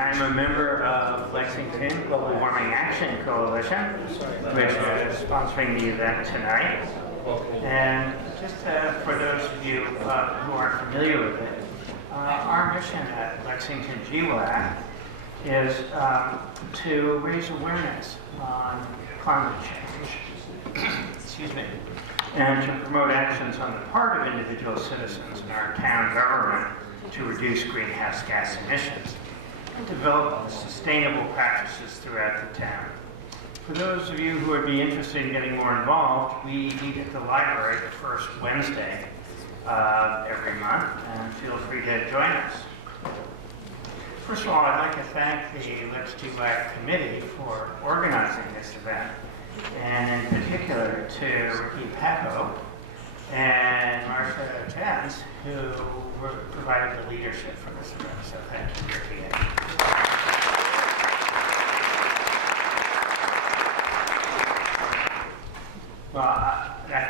I'm a member of Lexington Global Warming Action Coalition, which is sponsoring the event tonight. And just for those of you who aren't familiar with it, our mission at Lexington GWAC is to raise awareness on climate change, excuse me, and to promote actions on the part of individual citizens in our town government to reduce greenhouse gas emissions and develop sustainable practices throughout the town. For those of you who would be interested in getting more involved, we meet at the library the first Wednesday every month, and feel free to join us. First of all, I'd like to thank the Lex GWAC committee for organizing this event, and in particular to Ricky Paco and Marcia Jans, who provided the leadership for this event. So thank you, Ricky. Well,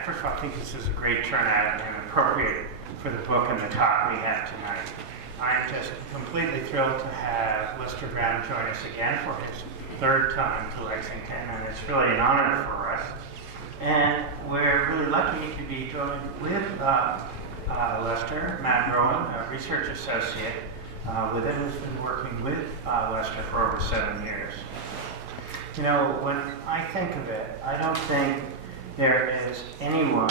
first of all, I think this is a great turnout and appropriate for the book and the talk we have tonight. I'm just completely thrilled to have LesterBrown join us again for his third time to Lexington, and it's really an honor for us. And we're really lucky to be joined with Lester, Matt Rowan, a research associate with him, who's been working with Lester for over 7 years. You know, when I think of it, I don't think there is anyone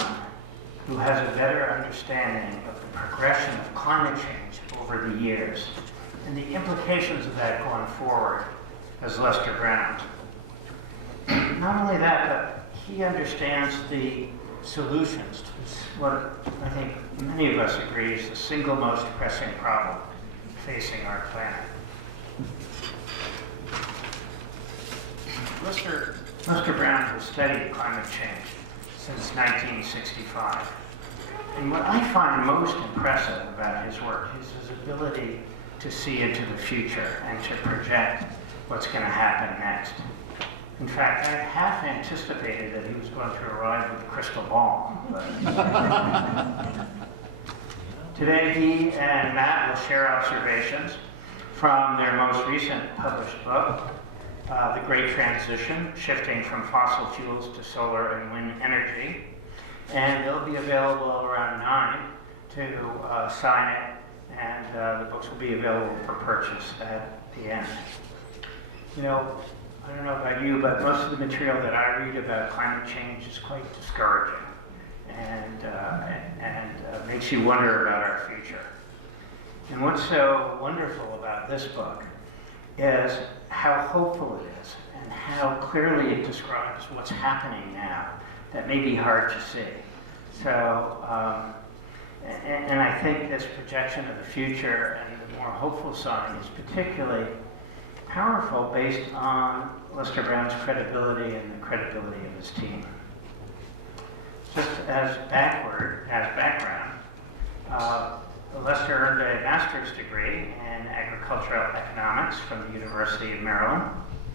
who has a better understanding of the progression of climate change over the years and the implications of that going forward as LesterBrown. Not only that, but he understands the solutions to what I think many of us agree is the single most pressing problem facing our planet. LesterBrown has studied climate change since 1965. And what I find most impressive about his work is his ability to see into the future and to project what's going to happen next. In fact, I half anticipated that he was going to arrive with a crystal ball. Today, he and Matt will share observations from their most recent published book, The Great Transition, Shifting from Fossil Fuels to Solar and Wind Energy. And they'll be available around 9 to sign it, and the books will be available for purchase at the end. You know, I don't know about you, but most of the material that I read about climate change is quite discouraging and makes you wonder about our future. And what's so wonderful about this book is how hopeful it is and how clearly it describes what's happening now that may be hard to see. So, and I think this projection of the future and the more hopeful side is particularly powerful based on LesterBrown's credibility and the credibility of his team. Just as background, Lester earned a master's degree in agricultural economics from the University of Maryland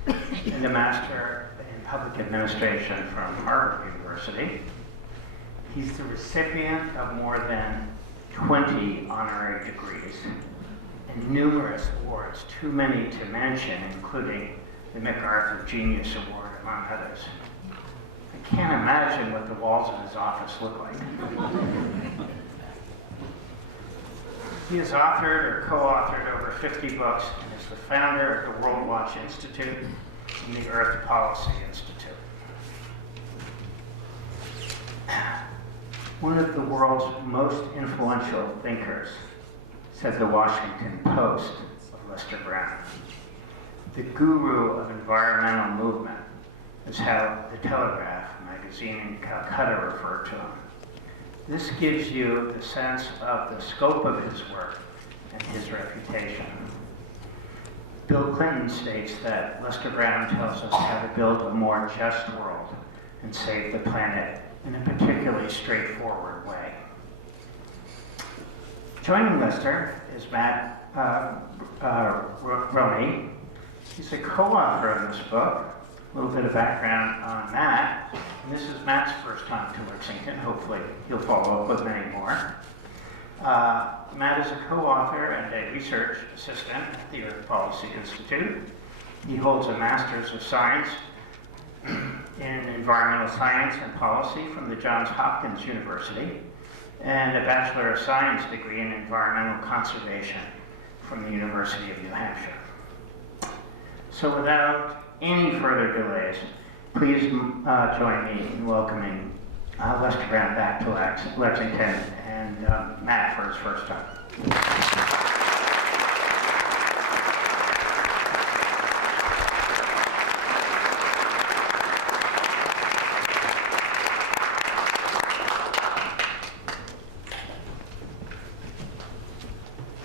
and a master in public administration from Harvard University. He's the recipient of more than 20 honorary degrees and numerous awards, too many to mention, including the MacArthur Genius Award, among others. I can't imagine what the walls of his office look like. He has authored or co-authored over 50 books and is the founder of the World Watch Institute and the Earth Policy Institute. One of the world's most influential thinkers, said the Washington Post of LesterBrown. The guru of environmental movement is how the Telegraph magazine in Calcutta referred to him. This gives you the sense of the scope of his work and his reputation. Bill Clinton states that LesterBrown tells us how to build a more just world and save the planet in a particularly straightforward way. Joining Lester is Matt Roney. He's a co-author of this book. A little bit of background on Matt. And this is Matt's first time to Lexington. Hopefully he'll follow up with many more. Matt is a co-author and a research assistant at the Earth Policy Institute. He holds a Master's of Science in Environmental Science and Policy from the Johns Hopkins University and a Bachelor of Science degree in Environmental Conservation from the University of New Hampshire. So without any further delays, please join me in welcoming LesterBrown back to Lexington and Matt for his first time.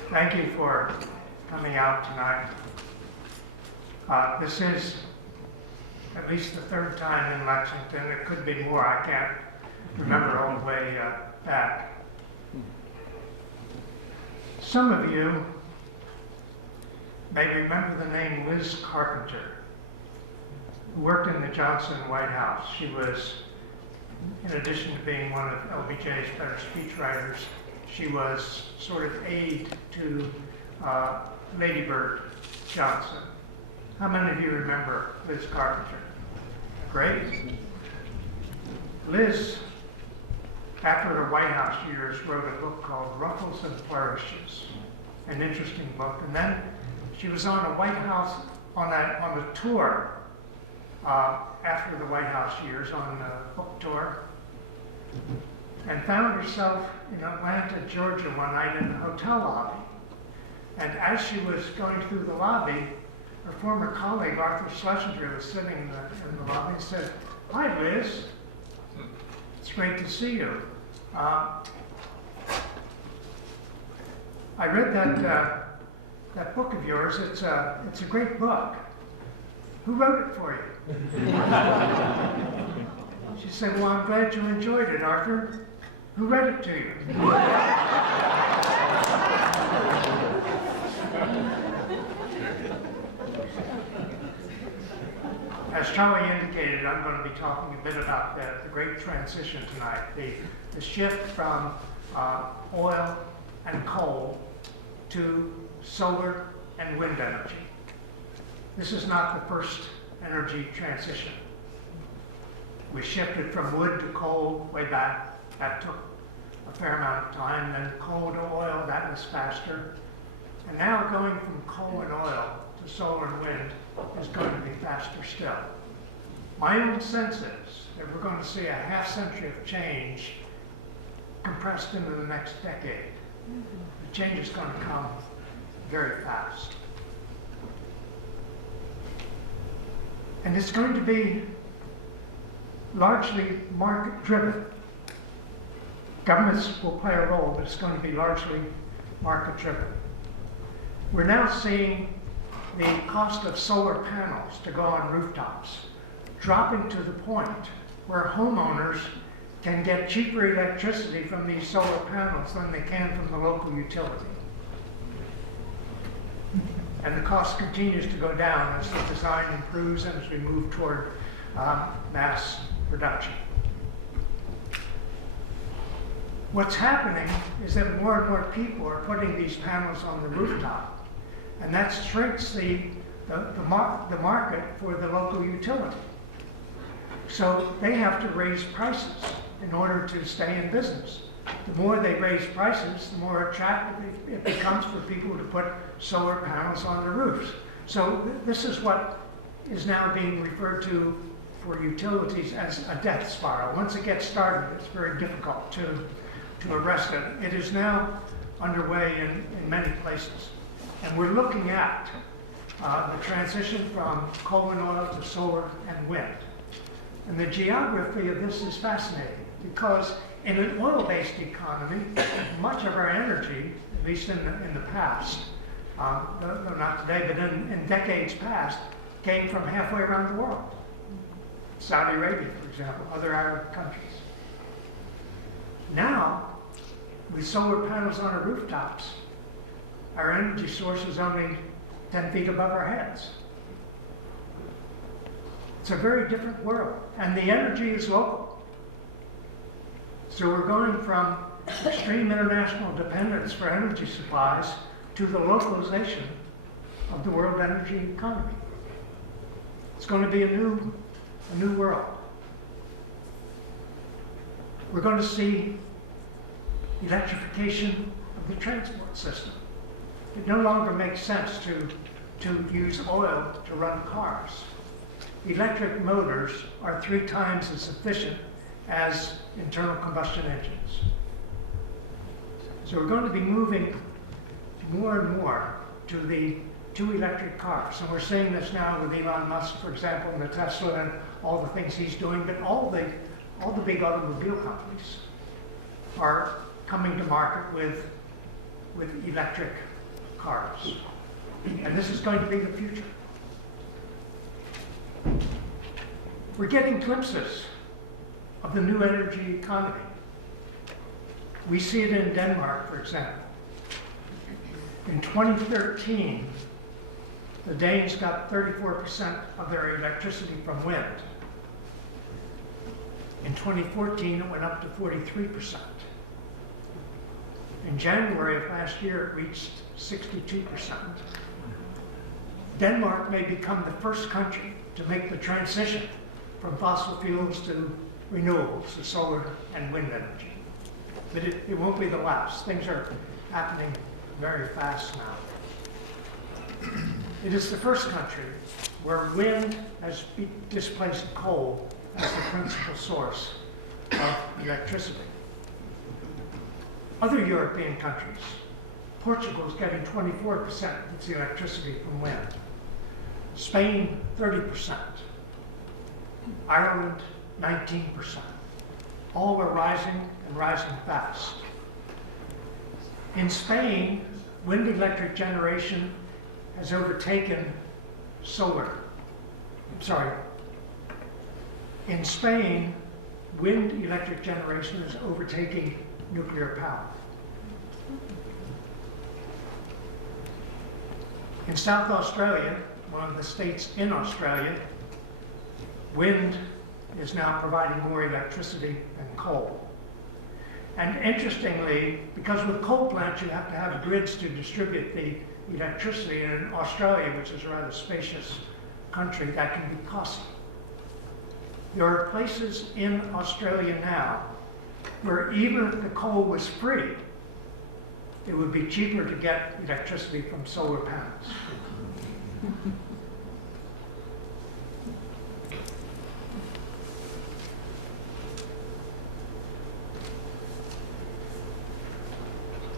Thank you for coming out tonight. This is at least the third time in Lexington. It could be more. I can't remember all the way back. Some of you may remember the name Liz Carpenter, who worked in the Johnson White House. She was, in addition to being one of LBJ's better speechwriters, she was sort of aide to Lady Bird Johnson. How many of you remember Liz Carpenter? Great. Liz, after her White House years, wrote a book called Ruffles and Flourishes, an interesting book. And then she was on a White House, on a tour after the White House years, on a book tour, and found herself in Atlanta, Georgia one night in a hotel lobby. And as she was going through the lobby, her former colleague, Arthur Schlesinger, was sitting in the lobby and said, "Hi, Liz. It's great to see you. I read that book of yours. It's a great book. Who wrote it for you?" She said, "Well, I'm glad you enjoyed it, Arthur. Who read it to you?" As Charlie indicated, I'm going to be talking a bit about the great transition tonight, the shift from oil and coal to solar and wind energy. This is not the first energy transition. We shifted from wood to coal way back. That took a fair amount of time. Then coal to oil, that was faster. And now going from coal and oil to solar and wind is going to be faster still. My own sense is that we're going to see a half century of change compressed into the next decade. The change is going to come very fast. And it's going to be largely market-driven. Governments will play a role, but it's going to be largely market-driven. We're now seeing the cost of solar panels to go on rooftops dropping to the point where homeowners can get cheaper electricity from these solar panels than they can from the local utility. And the cost continues to go down as the design improves and as we move toward mass production. What's happening is that more and more people are putting these panels on the rooftop, and that shrinks the market for the local utility. So they have to raise prices in order to stay in business. The more they raise prices, the more attractive it becomes for people to put solar panels on the roofs. So this is what is now being referred to for utilities as a death spiral. Once it gets started, it's very difficult to arrest it. It is now underway in many places. And we're looking at the transition from coal and oil to solar and wind. And the geography of this is fascinating because in an oil-based economy, much of our energy, at least in the past, though not today, but in decades past, came from halfway around the world. Saudi Arabia, for example, other Arab countries. Now, with solar panels on our rooftops, our energy source is only 10 feet above our heads. It's a very different world, and the energy is local. So we're going from extreme international dependence for energy supplies to the localization of the world energy economy. It's going to be a new world. We're going to see electrification of the transport system. It no longer makes sense to use oil to run cars. Electric motors are 3 times as efficient as internal combustion engines. So we're going to be moving more and more to electric cars. And we're seeing this now with Elon Musk, for example, and the Tesla and all the things he's doing, but all the big automobile companies are coming to market with electric cars. And this is going to be the future. We're getting glimpses of the new energy economy. We see it in Denmark, for example. In 2013, the Danes got 34% of their electricity from wind. In 2014, it went up to 43%. In January of last year, it reached 62%. Denmark may become the first country to make the transition from fossil fuels to renewables, to solar and wind energy. But it won't be the last. Things are happening very fast now. It is the first country where wind has displaced coal as the principal source of electricity. Other European countries, Portugal is getting 24% of its electricity from wind. Spain, 30%. Ireland, 19%. All are rising and rising fast. In Spain, wind electric generation has overtaken solar. In Spain, wind electric generation is overtaking nuclear power. In South Australia, one of the states in Australia, wind is now providing more electricity than coal. And interestingly, because with coal plants you have to have grids to distribute the electricity, and in Australia, which is a rather spacious country, that can be costly. There are places in Australia now where even if the coal was free, it would be cheaper to get electricity from solar panels.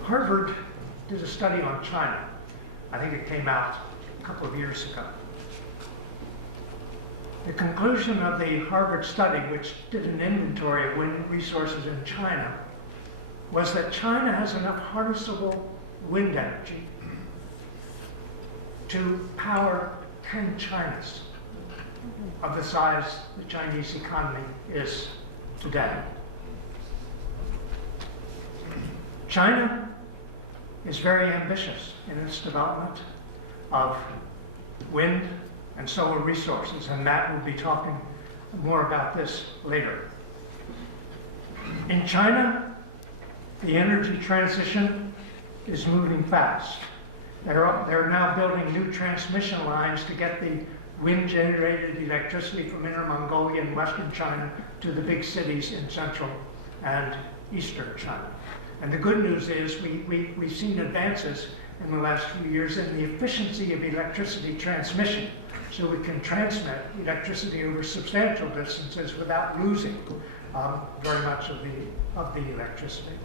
Harvard did a study on China. I think it came out a couple of years ago. The conclusion of the Harvard study, which did an inventory of wind resources in China, was that China has enough harnessable wind energy to power 10 Chinas of the size the Chinese economy is today. China is very ambitious in its development of wind and solar resources, and Matt will be talking more about this later. In China, the energy transition is moving fast. They're now building new transmission lines to get the wind-generated electricity from Inner Mongolia and Western China to the big cities in central and eastern China. And the good news is we've seen advances in the last few years in the efficiency of electricity transmission, so we can transmit electricity over substantial distances without losing very much of the electricity.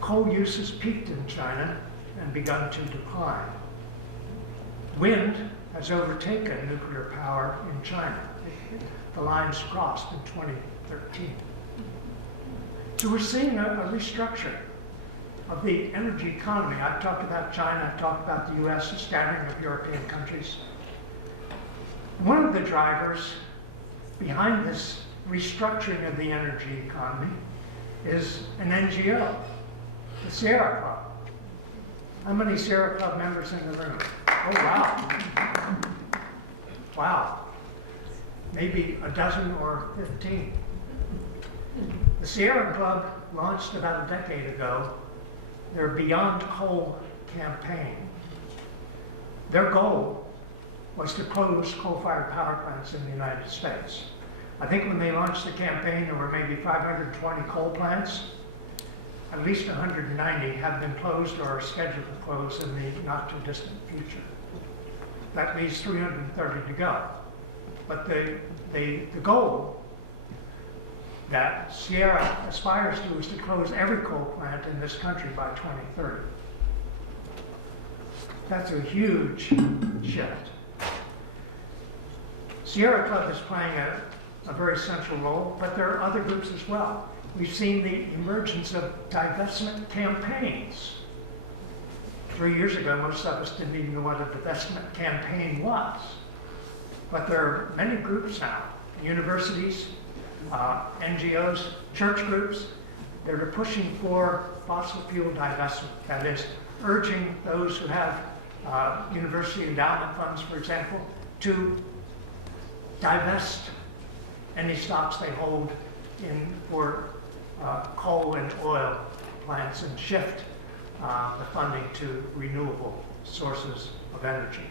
Coal use has peaked in China and begun to decline. Wind has overtaken nuclear power in China. The lines crossed in 2013. So we're seeing a restructuring of the energy economy. I've talked about China, I've talked about the US, a scattering of European countries. One of the drivers behind this restructuring of the energy economy is an NGO, the Sierra Club. How many Sierra Club members in the room? Oh, wow. Wow. maybe a dozen or 15. The Sierra Club launched about a decade ago their Beyond Coal campaign. Their goal was to close coal-fired power plants in the United States. I think when they launched the campaign, there were maybe 520 coal plants. At least 190 have been closed or are scheduled to close in the not-too-distant future. That leaves 330 to go. But the goal that Sierra aspires to is to close every coal plant in this country by 2030. That's a huge shift. Sierra Club is playing a very central role, but there are other groups as well. We've seen the emergence of divestment campaigns. 3 years ago, most of us didn't even know what a divestment campaign was. But there are many groups now, universities, NGOs, church groups, that are pushing for fossil fuel divestment. That is, urging those who have university endowment funds, for example, to divest any stocks they hold for coal and oil plants and shift the funding to renewable sources of energy.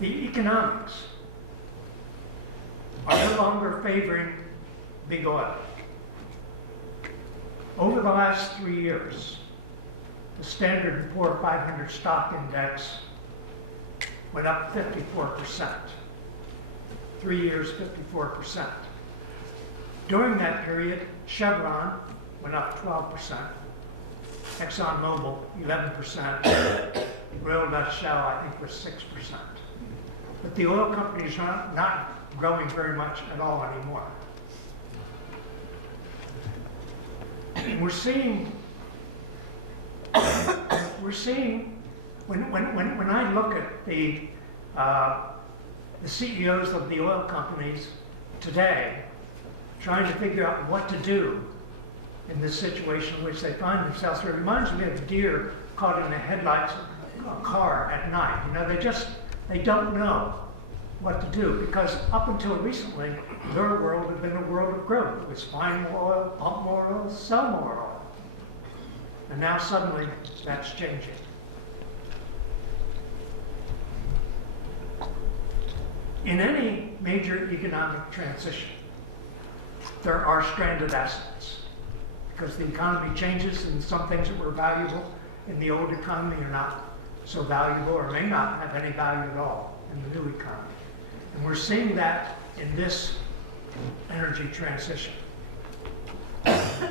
The economics are no longer favoring big oil. Over the last 3 years, the Standard & Poor 500 stock index went up 54%. 3 years, 54%. During that period, Chevron went up 12%, ExxonMobil 11%, Royal Dutch Shell I think was 6%. But the oil companies are not growing very much at all anymore. We're seeing when I look at the CEOs of the oil companies today trying to figure out what to do in this situation in which they find themselves, it reminds me of a deer caught in the headlights of a car at night. You know, they don't know what to do, because up until recently, their world had been a world of growth. It was find more oil, pump more oil, sell more oil. And now suddenly that's changing. In any major economic transition, there are stranded assets, because the economy changes and some things that were valuable in the old economy are not so valuable or may not have any value at all in the new economy. And we're seeing that in this energy transition.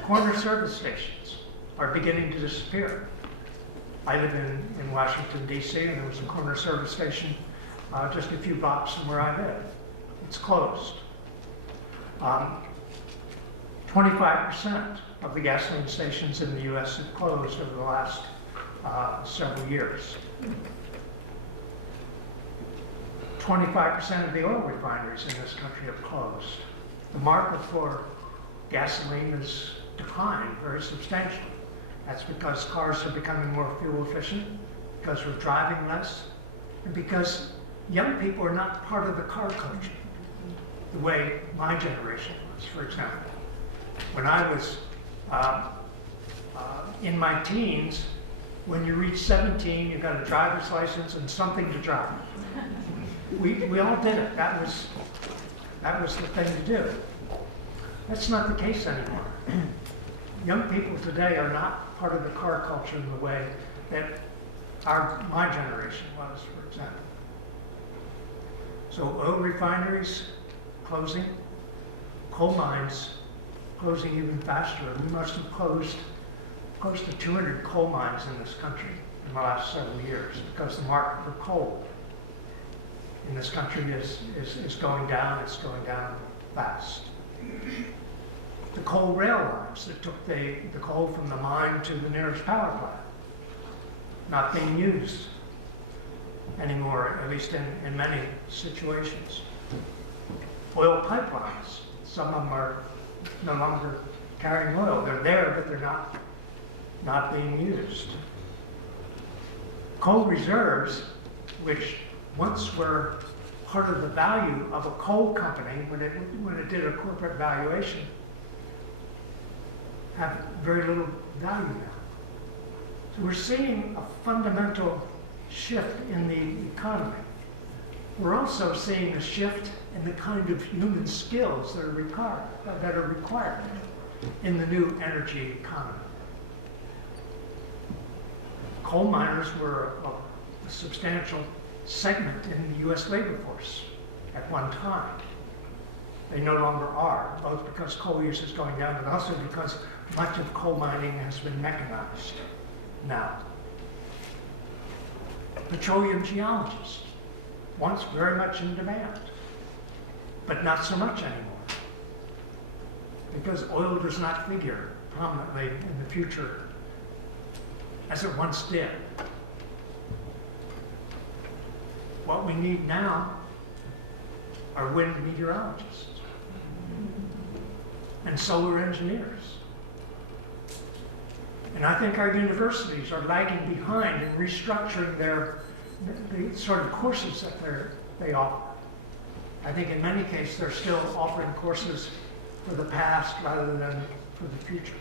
Corner service stations are beginning to disappear. I live in Washington, D.C., and there was a corner service station just a few blocks from where I live. It's closed. 25% of the gasoline stations in the U.S. have closed over the last several years. 25% of the oil refineries in this country have closed. The market for gasoline has declined very substantially. That's because cars are becoming more fuel efficient, because we're driving less, and because young people are not part of the car culture the way my generation was, for example. When I was in my teens, when you reach 17, you got a driver's license and something to drive. We all did it. That was the thing to do. That's not the case anymore. Young people today are not part of the car culture in the way that my generation was, for example. So oil refineries closing, coal mines closing even faster. We must have closed close to 200 coal mines in this country in the last several years, because the market for coal in this country is going down. It's going down fast. The coal rail lines that took the coal from the mine to the nearest power plant, not being used anymore, at least in many situations. Oil pipelines, some of them are no longer carrying oil. They're there, but they're not being used. Coal reserves which once were part of the value of a coal company when it did a corporate valuation, have very little value now. So we're seeing a fundamental shift in the economy. We're also seeing a shift in the kind of human skills that are required in the new energy economy. Coal miners were a substantial segment in the U.S. labor force at one time. They no longer are, both because coal use is going down, but also because much of coal mining has been mechanized now. Petroleum geologists, once very much in demand, but not so much anymore, because oil does not figure prominently in the future as it once did. What we need now are wind meteorologists and solar engineers. And I think our universities are lagging behind in restructuring the sort of courses that they offer. I think in many cases they're still offering courses for the past rather than for the future.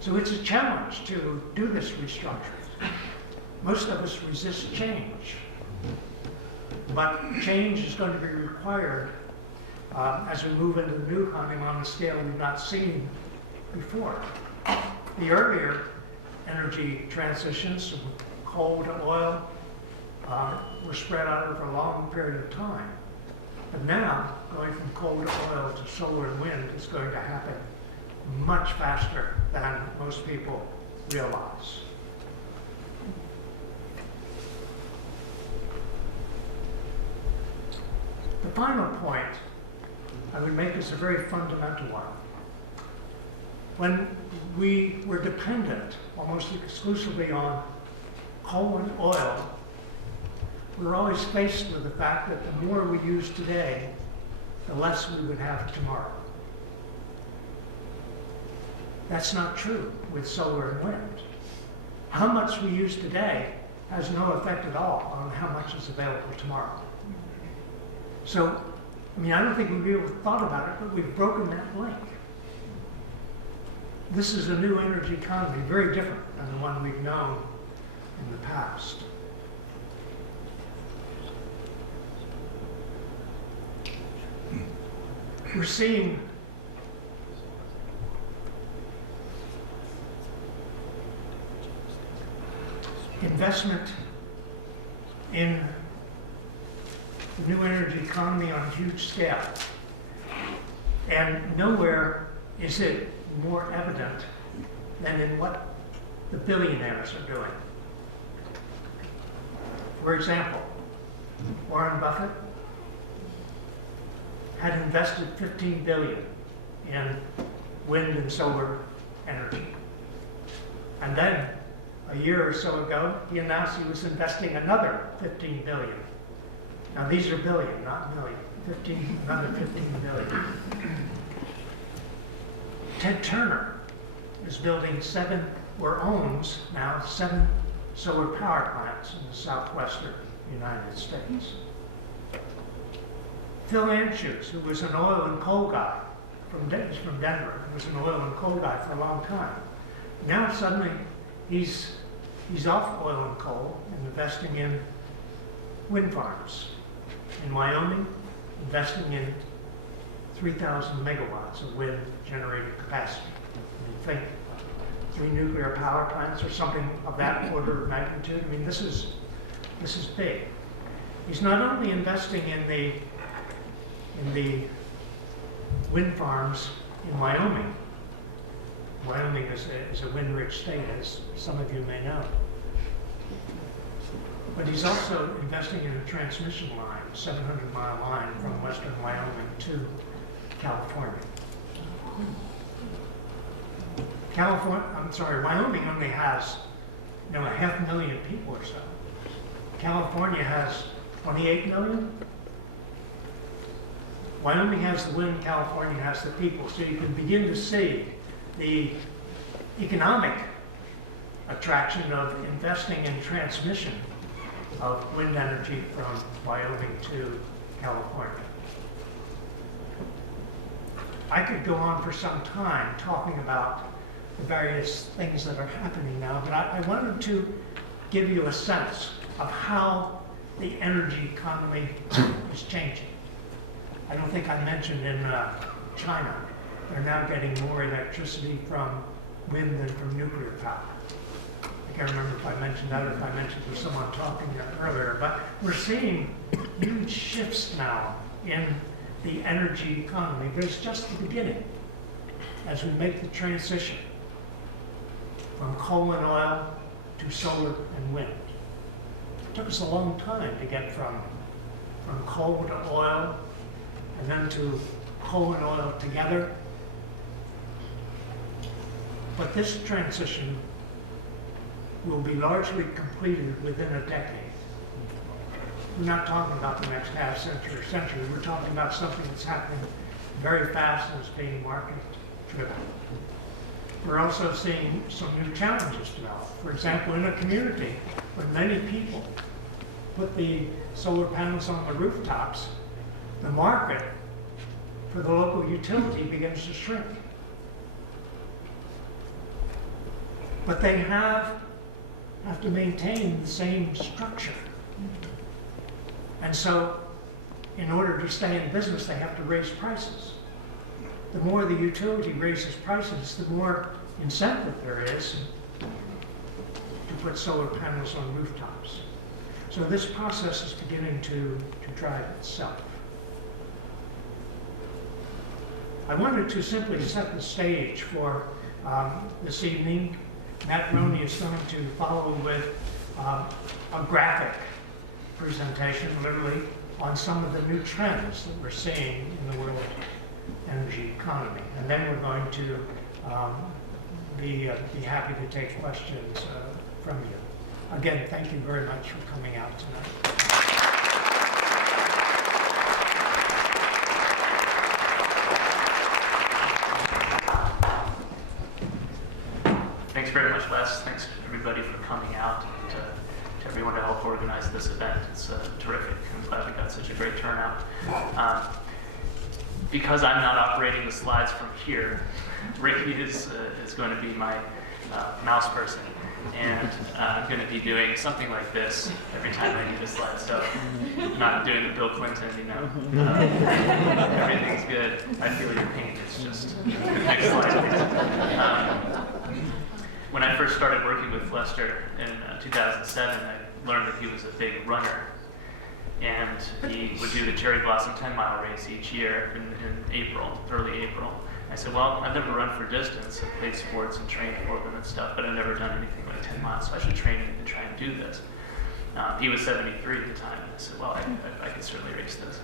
So it's a challenge to do this restructuring. Most of us resist change, but change is going to be required as we move into the new economy on a scale we've not seen before. The earlier energy transitions from coal to oil were spread out over a long period of time. But now, going from coal to oil to solar and wind is going to happen much faster than most people realize. The final point I would make is a very fundamental one. When we were dependent almost exclusively on coal and oil, we were always faced with the fact that the more we use today, the less we would have tomorrow. That's not true with solar and wind. How much we use today has no effect at all on how much is available tomorrow. So, I mean, I don't think we've ever thought about it, but we've broken that link. This is a new energy economy, very different than the one we've known in the past. We're seeing investment in the new energy economy on a huge scale. And nowhere is it more evident than in what the billionaires are doing. For example, Warren Buffett had invested $15 billion in wind and solar energy. And then, a year or so ago, he announced he was investing another $15 billion. Now these are billion, not million. Another $15 billion. Ted Turner is building owns now 7 solar power plants in the southwestern United States. Phil Anschutz, who was an oil and coal guy from Denver, was an oil and coal guy for a long time. Now suddenly he's off oil and coal and investing in wind farms. In Wyoming, investing in 3,000 megawatts of wind generating capacity. I mean, think 3 nuclear power plants or something of that order of magnitude. I mean, this is big. He's not only investing in the wind farms in Wyoming. Wyoming is a wind-rich state, as some of you may know. But he's also investing in a transmission line, a 700-mile line from western Wyoming to California. Wyoming only has, 500,000 people or so. California has 28 million. Wyoming has the wind, California has the people. So you can begin to see the economic attraction of investing in transmission of wind energy from Wyoming to California. I could go on for some time talking about the various things that are happening now, but I wanted to give you a sense of how the energy economy is changing. I don't think I mentioned in China, they're now getting more electricity from wind than from nuclear power. I can't remember if I mentioned that or if I mentioned to someone talking earlier, but we're seeing huge shifts now in the energy economy. But it's just the beginning as we make the transition from coal and oil to solar and wind. It took us a long time to get from coal to oil and then to coal and oil together. But this transition will be largely completed within a decade. We're not talking about the next half century or century. We're talking about something that's happening very fast and is being market driven. We're also seeing some new challenges develop. For example, in a community where many people put the solar panels on the rooftops, the market for the local utility begins to shrink. But they have to maintain the same structure. And so, in order to stay in business, they have to raise prices. The more the utility raises prices, the more incentive there is to put solar panels on rooftops. So this process is beginning to drive itself. I wanted to simply set the stage for this evening. Matt Roney is going to follow with a graphic presentation, literally, on some of the new trends that we're seeing in the world energy economy. And then we're going to be happy to take questions from you. Again, thank you very much for coming out tonight. Thanks very much, Les. Thanks everybody for coming out, and to everyone to help organize this event. It's terrific. I'm glad we got such a great turnout. Because I'm not operating the slides from here, Ricky is going to be my mouse person, and I'm going to be doing something like this every time I need a slide. So I'm not doing the Bill Clinton, everything's good. I feel your pain. It's just next slide, please. When I first started working with Lester in 2007, I learned that he was a big runner. And he would do the Cherry Blossom 10-mile race each year in April, early April. I said, well, I've never run for distance. I've played sports and trained for them and stuff, but I've never done anything like 10 miles, so I should train and try and do this. He was 73 at the time. I said, well, I could certainly race this.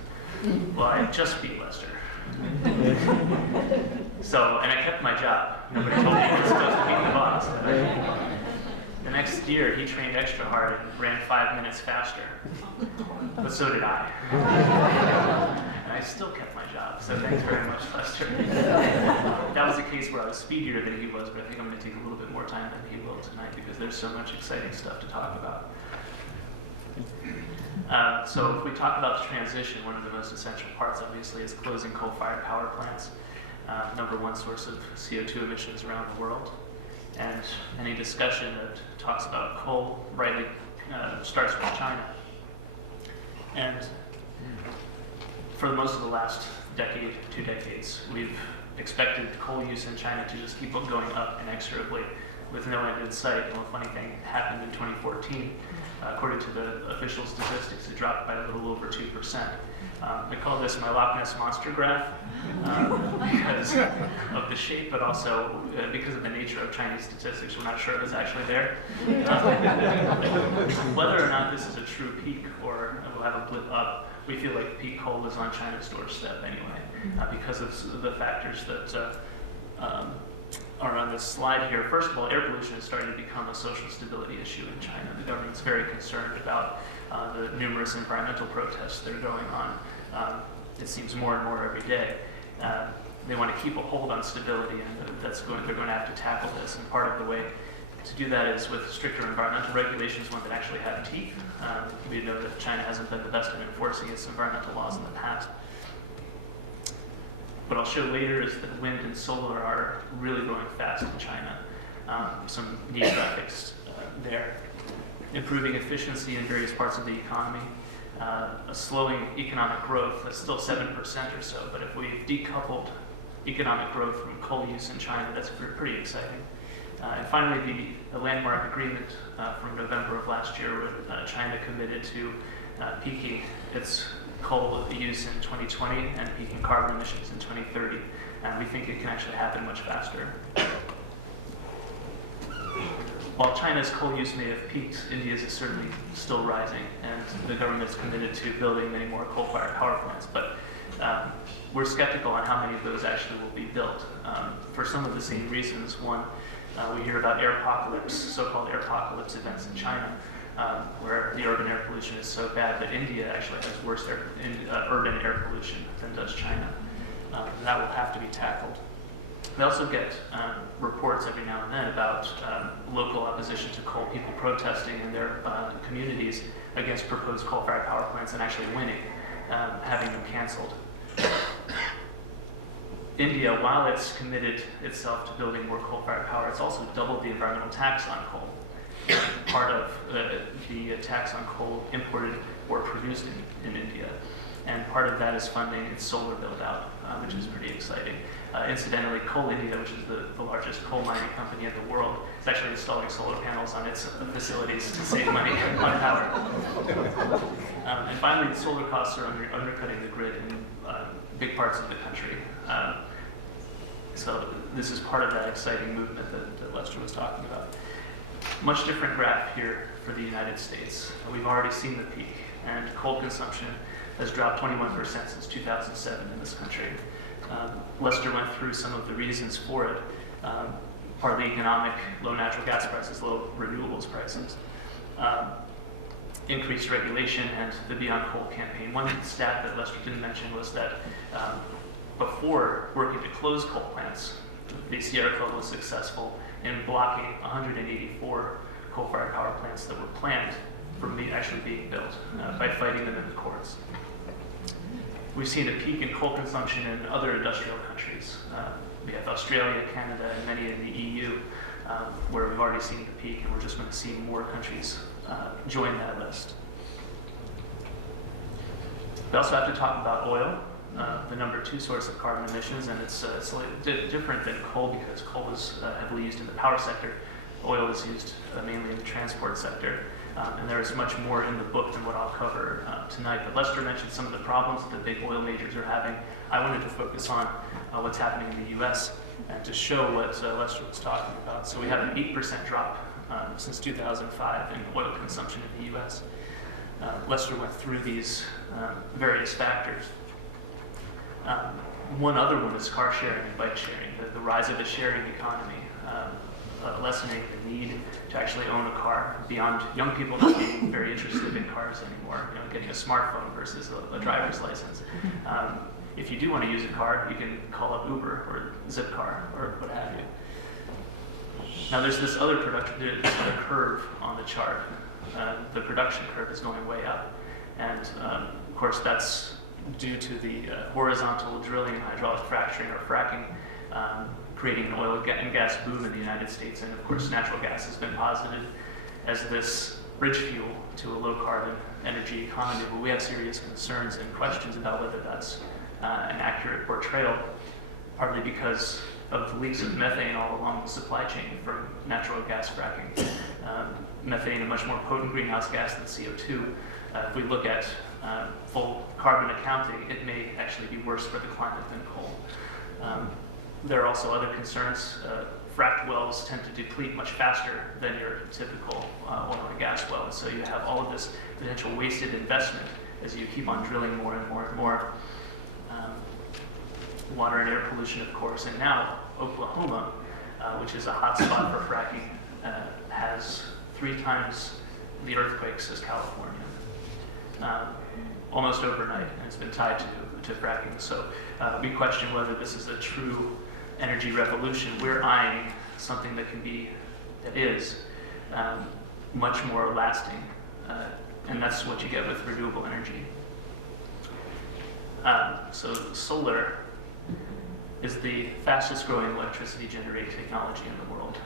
Well, I just beat Lester. So, and I kept my job. Nobody told me I was supposed to beat the boss. The next year, he trained extra hard and ran 5 minutes faster. But so did I. And I still kept my job, so thanks very much, Lester. That was a case where I was speedier than he was, but I think I'm going to take a little bit more time than he will tonight because there's so much exciting stuff to talk about. So if we talk about the transition, one of the most essential parts, obviously, is closing coal-fired power plants, #1 source of CO2 emissions around the world. And any discussion that talks about coal rightly starts with China. And for most of the last decade, 2 decades, we've expected coal use in China to just keep on going up inexorably with no end in sight. And a funny thing happened in 2014. According to the official statistics, it dropped by a little over 2%. I call this my Loch Ness Monster graph because of the shape, but also because of the nature of Chinese statistics. We're not sure it was actually there. Whether or not this is a true peak or we'll have a blip up, we feel like peak coal is on China's doorstep anyway, because of the factors that are on this slide here. First of all, air pollution is starting to become a social stability issue in China. The government's very concerned about the numerous environmental protests that are going on. It seems more and more every day. They want to keep a hold on stability, and they're going to have to tackle this. And part of the way To do that is with stricter environmental regulations, one that actually have teeth. We know that China hasn't been the best at enforcing its environmental laws in the past. What I'll show later is that wind and solar are really growing fast in China. Some neat graphics there. Improving efficiency in various parts of the economy. A slowing economic growth that's still 7% or so, but if we've decoupled economic growth from coal use in China, that's pretty exciting. And finally, the landmark agreement from November of last year, where China committed to peaking its coal use in 2020 and peaking carbon emissions in 2030. And we think it can actually happen much faster. While China's coal use may have peaked, India's is certainly still rising, and the government is committed to building many more coal-fired power plants. But we're skeptical on how many of those actually will be built for some of the same reasons. One, we hear about air apocalypse, so-called air apocalypse events in China, where the urban air pollution is so bad that India actually has worse urban air pollution than does China. That will have to be tackled. We also get reports every now and then about local opposition to coal, people protesting in their communities against proposed coal-fired power plants and actually winning, having them canceled. India, while it's committed itself to building more coal-fired power, it's also doubled the environmental tax on coal. Part of the tax on coal imported or produced in India. And part of that is funding its solar build-out, which is pretty exciting. Incidentally, Coal India, which is the largest coal mining company in the world, is actually installing solar panels on its facilities to save money on power. And finally, solar costs are undercutting the grid in big parts of the country. So this is part of that exciting movement that Lester was talking about. Much different graph here for the United States. We've already seen the peak, and coal consumption has dropped 21% since 2007 in this country. Lester went through some of the reasons for it, partly economic, low natural gas prices, low renewables prices, increased regulation, and the Beyond Coal campaign. One stat that Lester didn't mention was that before working to close coal plants, the Sierra Club was successful in blocking 184 coal-fired power plants that were planned from actually being built by fighting them in the courts. We've seen a peak in coal consumption in other industrial countries. We have Australia, Canada, and many in the EU, where we've already seen the peak, and we're just going to see more countries join that list. We also have to talk about oil, the number 2 source of carbon emissions, and it's slightly different than coal because coal is heavily used in the power sector. Oil is used mainly in the transport sector. And there is much more in the book than what I'll cover tonight. But Lester mentioned some of the problems that the big oil majors are having. I wanted to focus on what's happening in the U.S. and to show what Lester was talking about. So we have an 8% drop since 2005 in oil consumption in the U.S. Lester went through these various factors. One other one is car sharing and bike sharing, the rise of the sharing economy. Lessening the need to actually own a car beyond young people not being very interested in cars anymore, getting a smartphone versus a driver's license. If you do want to use a car, you can call up Uber or Zipcar or what have you. Now there's this other curve on the chart. The production curve is going way up. And of course that's due to the horizontal drilling, hydraulic fracturing or fracking, creating an oil and gas boom in the United States. And of course, natural gas has been posited as this bridge fuel to a low carbon energy economy. But we have serious concerns and questions about whether that's an accurate portrayal, partly because of the leaks of methane all along the supply chain from natural gas fracking. Methane, a much more potent greenhouse gas than CO2. If we look at full carbon accounting, it may actually be worse for the climate than coal. There are also other concerns. Fracked wells tend to deplete much faster than your typical oil and gas well. And so you have all of this potential wasted investment as you keep on drilling more and more and more. Water and air pollution, of course. And now Oklahoma, which is a hot spot for fracking, has 3 times the earthquakes as California. Almost overnight, and it's been tied to fracking. So we question whether this is a true energy revolution. We're eyeing something that can be that is much more lasting. And that's what you get with renewable energy. So solar is the fastest growing electricity generating technology in the world,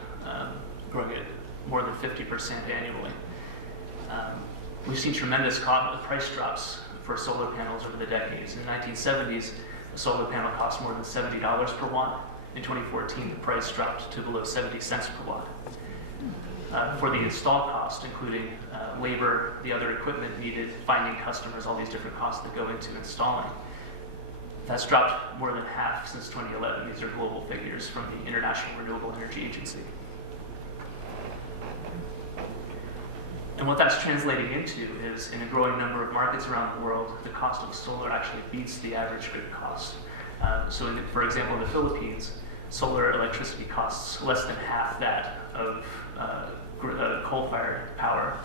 growing at more than 50% annually. We've seen tremendous price drops for solar panels over the decades. In the 1970s, a solar panel cost more than $70 per watt. In 2014, the price dropped to below 70 cents per watt. For the install cost, including labor, the other equipment needed, finding customers, all these different costs that go into installing, that's dropped more than half since 2011. These are global figures from the International Renewable Energy Agency. And what that's translating into is, in a growing number of markets around the world, the cost of solar actually beats the average grid cost. For example, in the Philippines, solar electricity costs less than half that of coal-fired power.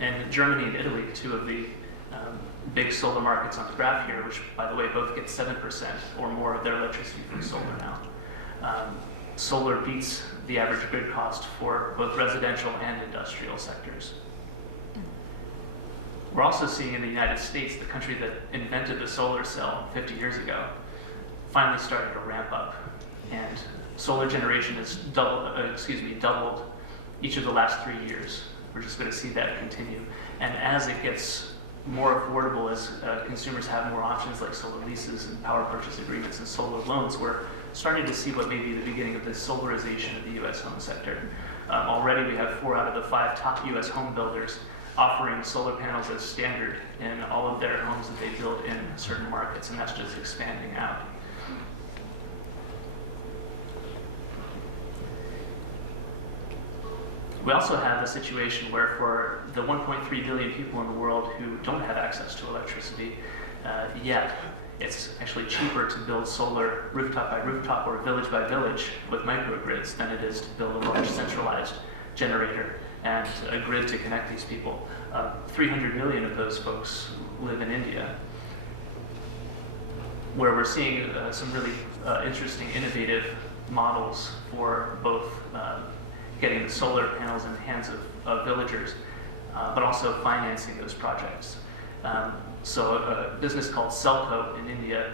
And Germany and Italy, two of the big solar markets on the graph here, which, by the way, both get 7% or more of their electricity from solar now. Solar beats the average grid cost for both residential and industrial sectors. We're also seeing in the United States, the country that invented the solar cell 50 years ago, finally starting to ramp up. And solar generation has doubled each of the last 3 years. We're just going to see that continue. And as it gets more affordable, as consumers have more options like solar leases and power purchase agreements and solar loans, we're starting to see what may be the beginning of the solarization of the U.S. home sector. Already we have 4 out of the 5 top U.S. home builders offering solar panels as standard in all of their homes that they build in certain markets, and that's just expanding out. We also have a situation where for the 1.3 billion people in the world who don't have access to electricity yet, it's actually cheaper to build solar rooftop by rooftop or village by village with microgrids than it is to build a large centralized generator and a grid to connect these people. 300 million of those folks live in India, where we're seeing some really interesting, innovative models for both getting the solar panels in the hands of villagers, but also financing those projects. So a business called Selco in India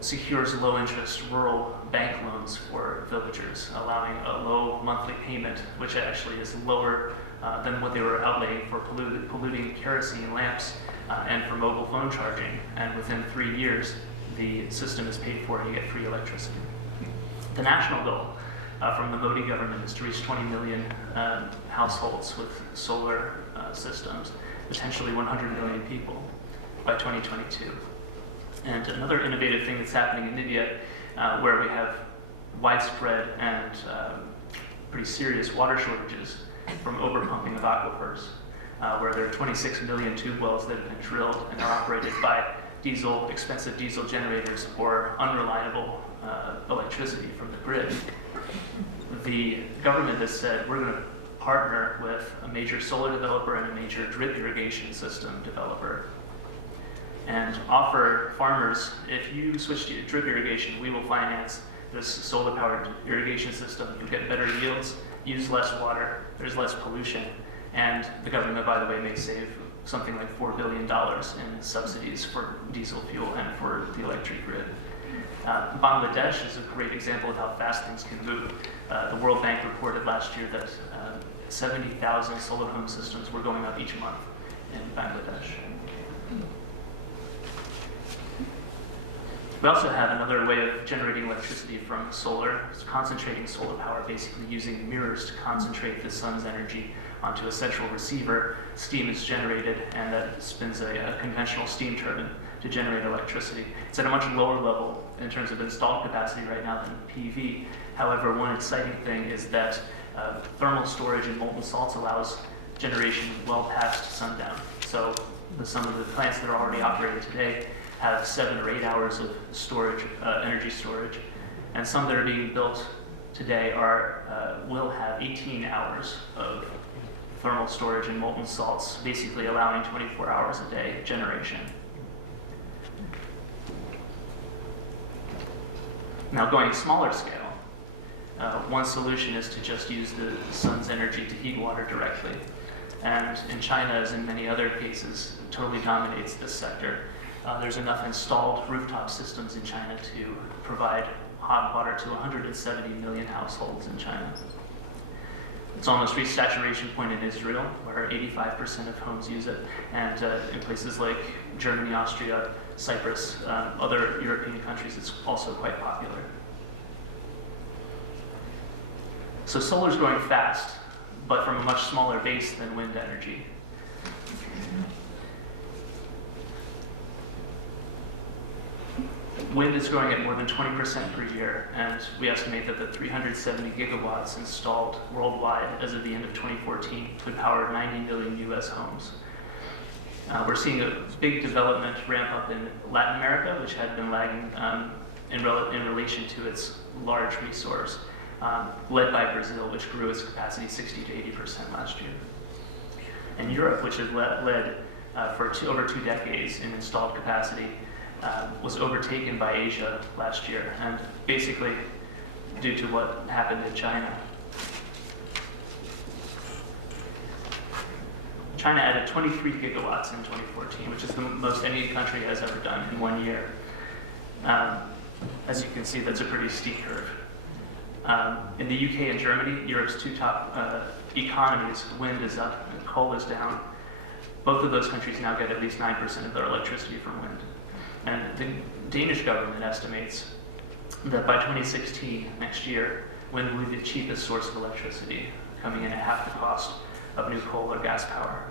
secures low-interest rural bank loans for villagers, allowing a low monthly payment, which actually is lower than what they were outlaying for polluting kerosene lamps and for mobile phone charging. And within 3 years, the system is paid for and you get free electricity. The national goal from the Modi government is to reach 20 million households with solar systems, potentially 100 million people by 2022. And another innovative thing that's happening in India, where we have widespread and pretty serious water shortages from overpumping of aquifers, where there are 26 million tube wells that have been drilled and are operated by expensive diesel generators or unreliable electricity from the grid. The government has said we're going to partner with a major solar developer and a major drip irrigation system developer and offer farmers, if you switch to drip irrigation, we will finance this solar-powered irrigation system. You get better yields, use less water, there's less pollution, and the government, by the way, may save something like $4 billion in subsidies for diesel fuel and for the electric grid. Bangladesh is a great example of how fast things can move. The World Bank reported last year that 70,000 solar home systems were going up each month in Bangladesh. We also have another way of generating electricity from solar. It's concentrating solar power, basically using mirrors to concentrate the sun's energy onto a central receiver. Steam is generated, and that spins a conventional steam turbine to generate electricity. It's at a much lower level in terms of installed capacity right now than PV. However, one exciting thing is that thermal storage in molten salts allows generation well past sundown. So some of the plants that are already operating today have 7 or 8 hours of storage, energy storage, and some that are being built today will have 18 hours of thermal storage in molten salts, basically allowing 24 hours a day generation. Now, going smaller scale, one solution is to just use the sun's energy to heat water directly. And in China, as in many other cases, totally dominates this sector. There's enough installed rooftop systems in China to provide hot water to 170 million households in China. It's almost reached saturation point in Israel, where 85% of homes use it, and in places like Germany, Austria, Cyprus, other European countries, it's also quite popular. So solar's growing fast, but from a much smaller base than wind energy. Wind is growing at more than 20% per year, and we estimate that the 370 gigawatts installed worldwide as of the end of 2014 could power 90 million US homes. We're seeing a big development ramp up in Latin America, which had been lagging in relation to its large resource, led by Brazil, which grew its capacity 60 to 80% last year. And Europe, which had led for over 2 decades in installed capacity, was overtaken by Asia last year, and basically due to what happened in China. China added 23 gigawatts in 2014, which is the most any country has ever done in 1 year. As you can see, that's a pretty steep curve. In the UK and Germany, Europe's 2 top economies, wind is up and coal is down. Both of those countries now get at least 9% of their electricity from wind. And the Danish government estimates that by 2016, next year, wind will be the cheapest source of electricity, coming in at half the cost of new coal or gas power.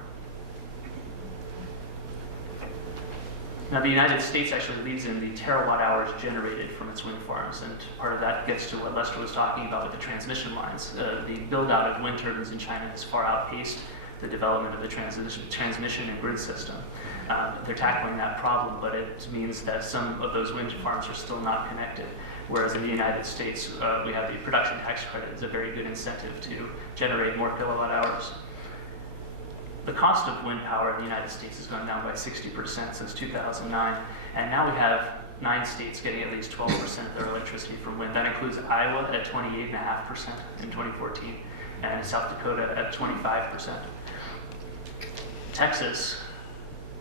Now, the United States actually leads in the terawatt hours generated from its wind farms, and part of that gets to what Lester was talking about with the transmission lines. The build-out of wind turbines in China has far outpaced the development of the transmission and grid system. They're tackling that problem, but it means that some of those wind farms are still not connected. Whereas in the United States, we have the production tax credit as a very good incentive to generate more kilowatt hours. The cost of wind power in the United States has gone down by 60% since 2009, and now we have 9 states getting at least 12% of their electricity from wind. That includes Iowa at 28.5% in 2014, and South Dakota at 25%. Texas,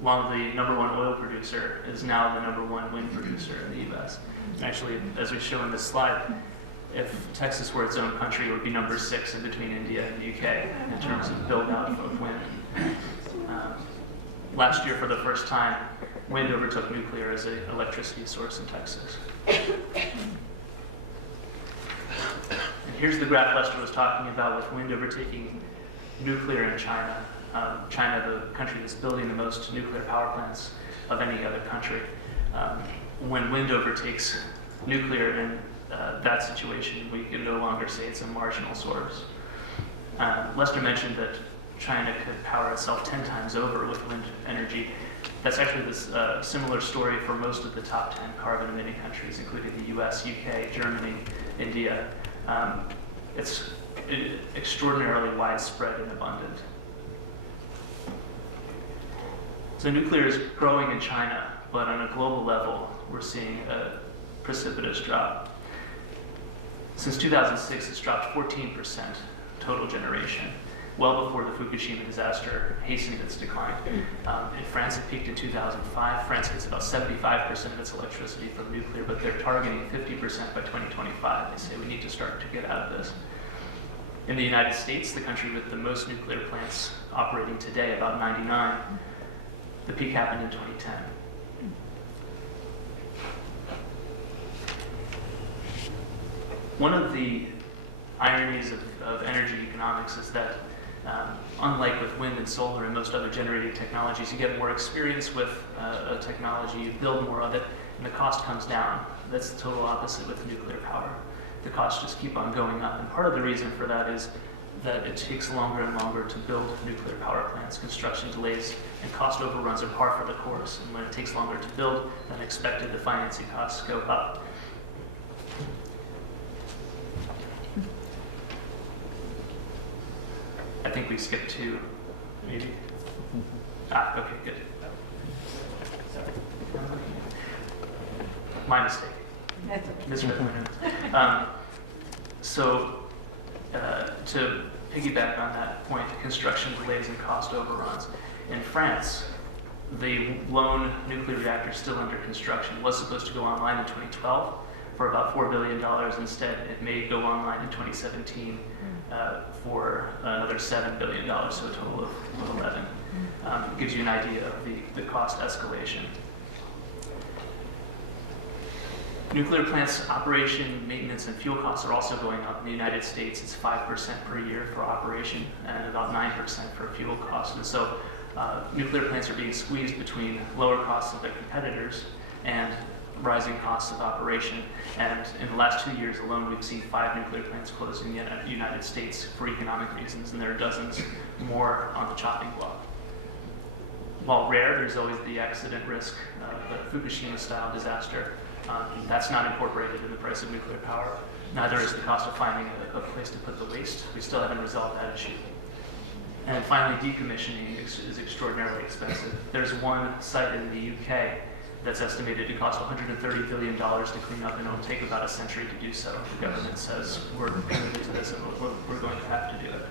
while the #1 oil producer, is now the #1 wind producer in the US. Actually, as we show in this slide, if Texas were its own country, it would be #6 in between India and the UK in terms of build-out of wind. Last year, for the first time, wind overtook nuclear as an electricity source in Texas. And here's the graph Lester was talking about with wind overtaking nuclear in China. China, the country that's building the most nuclear power plants of any other country. When wind overtakes nuclear in that situation, we can no longer say it's a marginal source. Lester mentioned that China could power itself 10 times over with wind energy. That's actually this similar story for most of the top 10 carbon-emitting countries, including the US, UK, Germany, India. It's extraordinarily widespread and abundant. So nuclear is growing in China, but on a global level, we're seeing a precipitous drop. Since 2006, it's dropped 14% total generation, well before the Fukushima disaster hastened its decline. In France, it peaked in 2005. France gets about 75% of its electricity from nuclear, but they're targeting 50% by 2025. They say we need to start to get out of this. In the United States, the country with the most nuclear plants operating today, about 99, the peak happened in 2010. One of the ironies of energy economics is that unlike with wind and solar and most other generating technologies, you get more experience with a technology, you build more of it, and the cost comes down. That's the total opposite with nuclear power. The costs just keep on going up, and part of the reason for that is that it takes longer and longer to build nuclear power plants. Construction delays and cost overruns are par for the course, and when it takes longer to build than expected, the financing costs go up. I think we skipped 2, maybe. Okay, good. Sorry. My mistake. Misread my notes. So to piggyback on that point, construction delays and cost overruns. In France, the lone nuclear reactor still under construction was supposed to go online in 2012 for about $4 billion. Instead, it may go online in 2017 for another $7 billion, so a total of 11. It gives you an idea of the cost escalation. Nuclear plants operation, maintenance, and fuel costs are also going up. In the United States, it's 5% per year for operation and about 9% for fuel costs. And so nuclear plants are being squeezed between lower costs of their competitors and rising costs of operation. And in the last 2 years alone, we've seen 5 nuclear plants close in the United States for economic reasons, and there are dozens more on the chopping block. While rare, there's always the accident risk of the Fukushima-style disaster. That's not incorporated in the price of nuclear power. Neither is the cost of finding a place to put the waste. We still haven't resolved that issue. And finally, decommissioning is extraordinarily expensive. There's one site in the UK that's estimated to cost $130 billion to clean up, and it'll take about a century to do so. The government says we're committed to this and we're going to have to do it.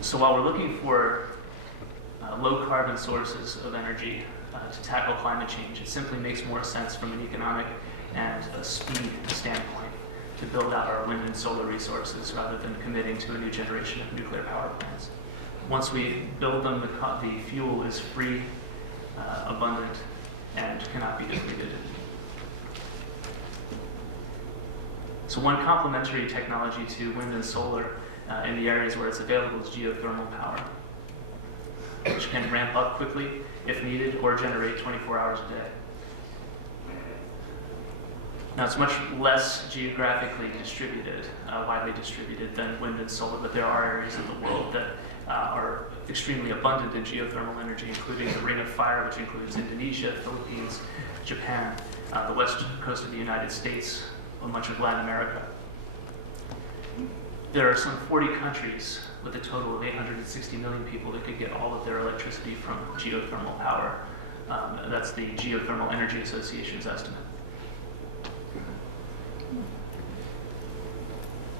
So while we're looking for low carbon sources of energy to tackle climate change, it simply makes more sense from an economic and a speed standpoint to build out our wind and solar resources rather than committing to a new generation of nuclear power plants. Once we build them, the fuel is free, abundant, and cannot be depleted. So one complementary technology to wind and solar in the areas where it's available is geothermal power, which can ramp up quickly if needed or generate 24 hours a day. Now, it's much less geographically distributed, widely distributed than wind and solar, but there are areas of the world that are extremely abundant in geothermal energy, including the Ring of Fire, which includes Indonesia, Philippines, Japan, the west coast of the United States, and much of Latin America. There are some 40 countries with a total of 860 million people that could get all of their electricity from geothermal power. That's the Geothermal Energy Association's estimate.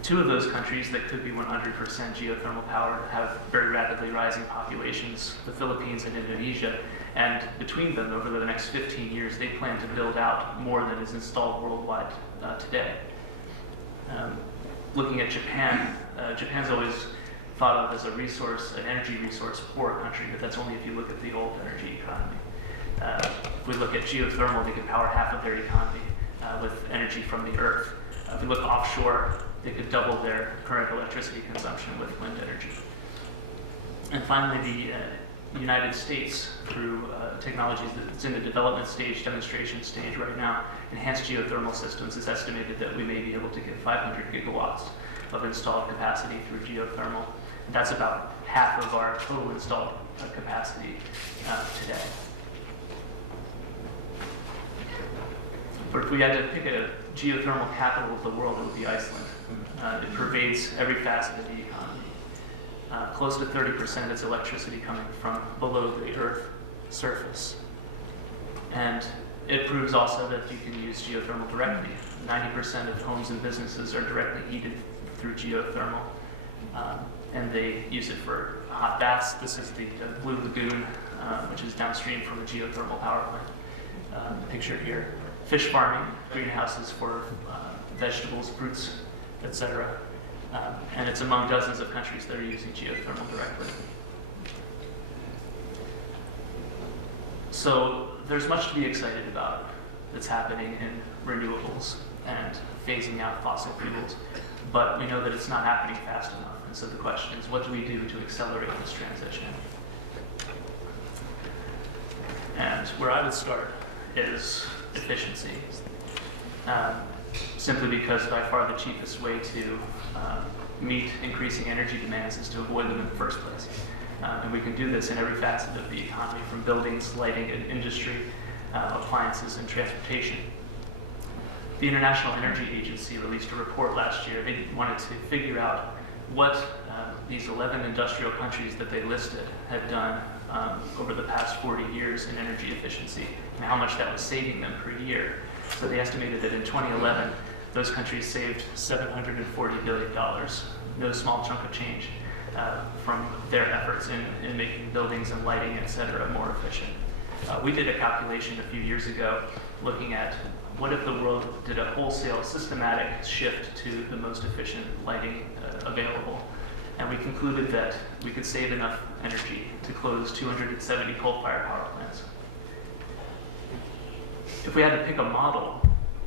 2 of those countries that could be 100% geothermal power have very rapidly rising populations, the Philippines and Indonesia. And between them, over the next 15 years, they plan to build out more than is installed worldwide today. Looking at Japan, Japan's always thought of as an energy resource poor country, but that's only if you look at the old energy economy. If we look at geothermal, they could power half of their economy with energy from the earth. If we look offshore, they could double their current electricity consumption with wind energy. And finally, the United States, through technologies that's in the development stage, demonstration stage right now, enhanced geothermal systems, it's estimated that we may be able to get 500 gigawatts of installed capacity through geothermal. And that's about half of our total installed capacity today. But if we had to pick a geothermal capital of the world, it would be Iceland. It pervades every facet of the economy. Close to 30% of its electricity coming from below the Earth surface. And it proves also that you can use geothermal directly. 90% of homes and businesses are directly heated through geothermal. And they use it for hot baths. This is the Blue Lagoon, which is downstream from a geothermal power plant, pictured here. Fish farming, greenhouses for vegetables, fruits, etc. And it's among dozens of countries that are using geothermal directly. So there's much to be excited about that's happening in renewables and phasing out fossil fuels, but we know that it's not happening fast enough. And so the question is, what do we do to accelerate this transition? And where I would start is efficiency. Simply because by far the cheapest way to meet increasing energy demands is to avoid them in the first place. And we can do this in every facet of the economy, from buildings, lighting, and industry, appliances, and transportation. The International Energy Agency released a report last year. They wanted to figure out what these 11 industrial countries that they listed had done over the past 40 years in energy efficiency and how much that was saving them per year. So they estimated that in 2011, those countries saved $740 billion, no small chunk of change, from their efforts in making buildings and lighting, et cetera, more efficient. We did a calculation a few years ago looking at what if the world did a wholesale systematic shift to the most efficient lighting available. And we concluded that we could save enough energy to close 270 coal-fired power plants. If we had to pick a model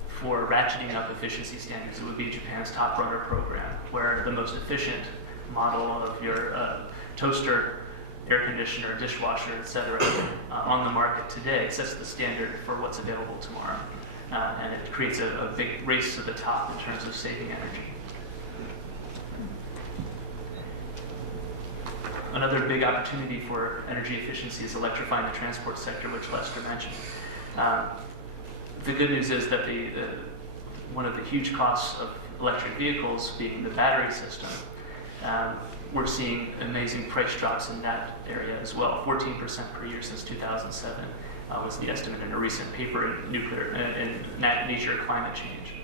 for ratcheting up efficiency standards, it would be Japan's Top Runner program, where the most efficient model of your toaster, air conditioner, dishwasher, etc., on the market today sets the standard for what's available tomorrow. And it creates a big race to the top in terms of saving energy. Another big opportunity for energy efficiency is electrifying the transport sector, which Lester mentioned. The good news is that one of the huge costs of electric vehicles being the battery system, we're seeing amazing price drops in that area as well. 14% per year since 2007 was the estimate in a recent paper in Nature Climate Change.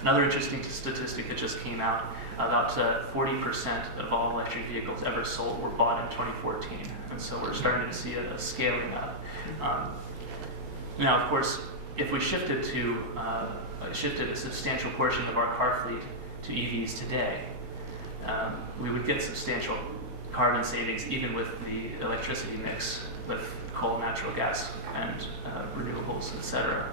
Another interesting statistic that just came out, about 40% of all electric vehicles ever sold were bought in 2014. And so we're starting to see a scaling up. Now, of course, if we shifted a substantial portion of our car fleet to EVs today, we would get substantial carbon savings even with the electricity mix with coal, natural gas, and renewables, etc.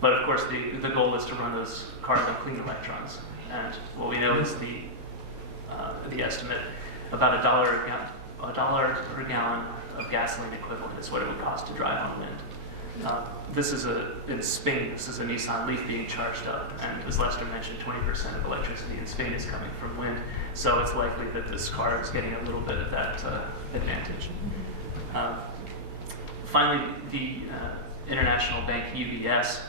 But of course, the goal is to run those cars on clean electrons. And what we know is the estimate, about $1 per gallon of gasoline equivalent is what it would cost to drive on wind. This is in Spain, this is a Nissan Leaf being charged up, and as Lester mentioned, 20% of electricity in Spain is coming from wind, so it's likely that this car is getting a little bit of that advantage. Finally, the international bank UBS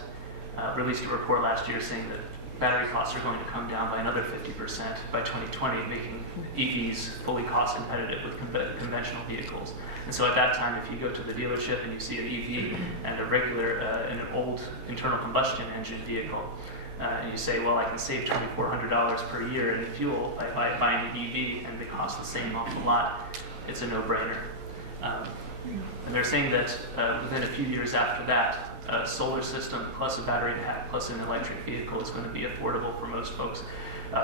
released a report last year saying that battery costs are going to come down by another 50% by 2020, making EVs fully cost competitive with conventional vehicles. And so at that time, if you go to the dealership and you see an EV and a regular, and an old internal combustion engine vehicle, and you say, well, I can save $2,400 per year in fuel by buying an EV, and they cost the same off the lot, it's a no-brainer. And they're saying that within a few years after that, a solar system plus a battery pack plus an electric vehicle is going to be affordable for most folks.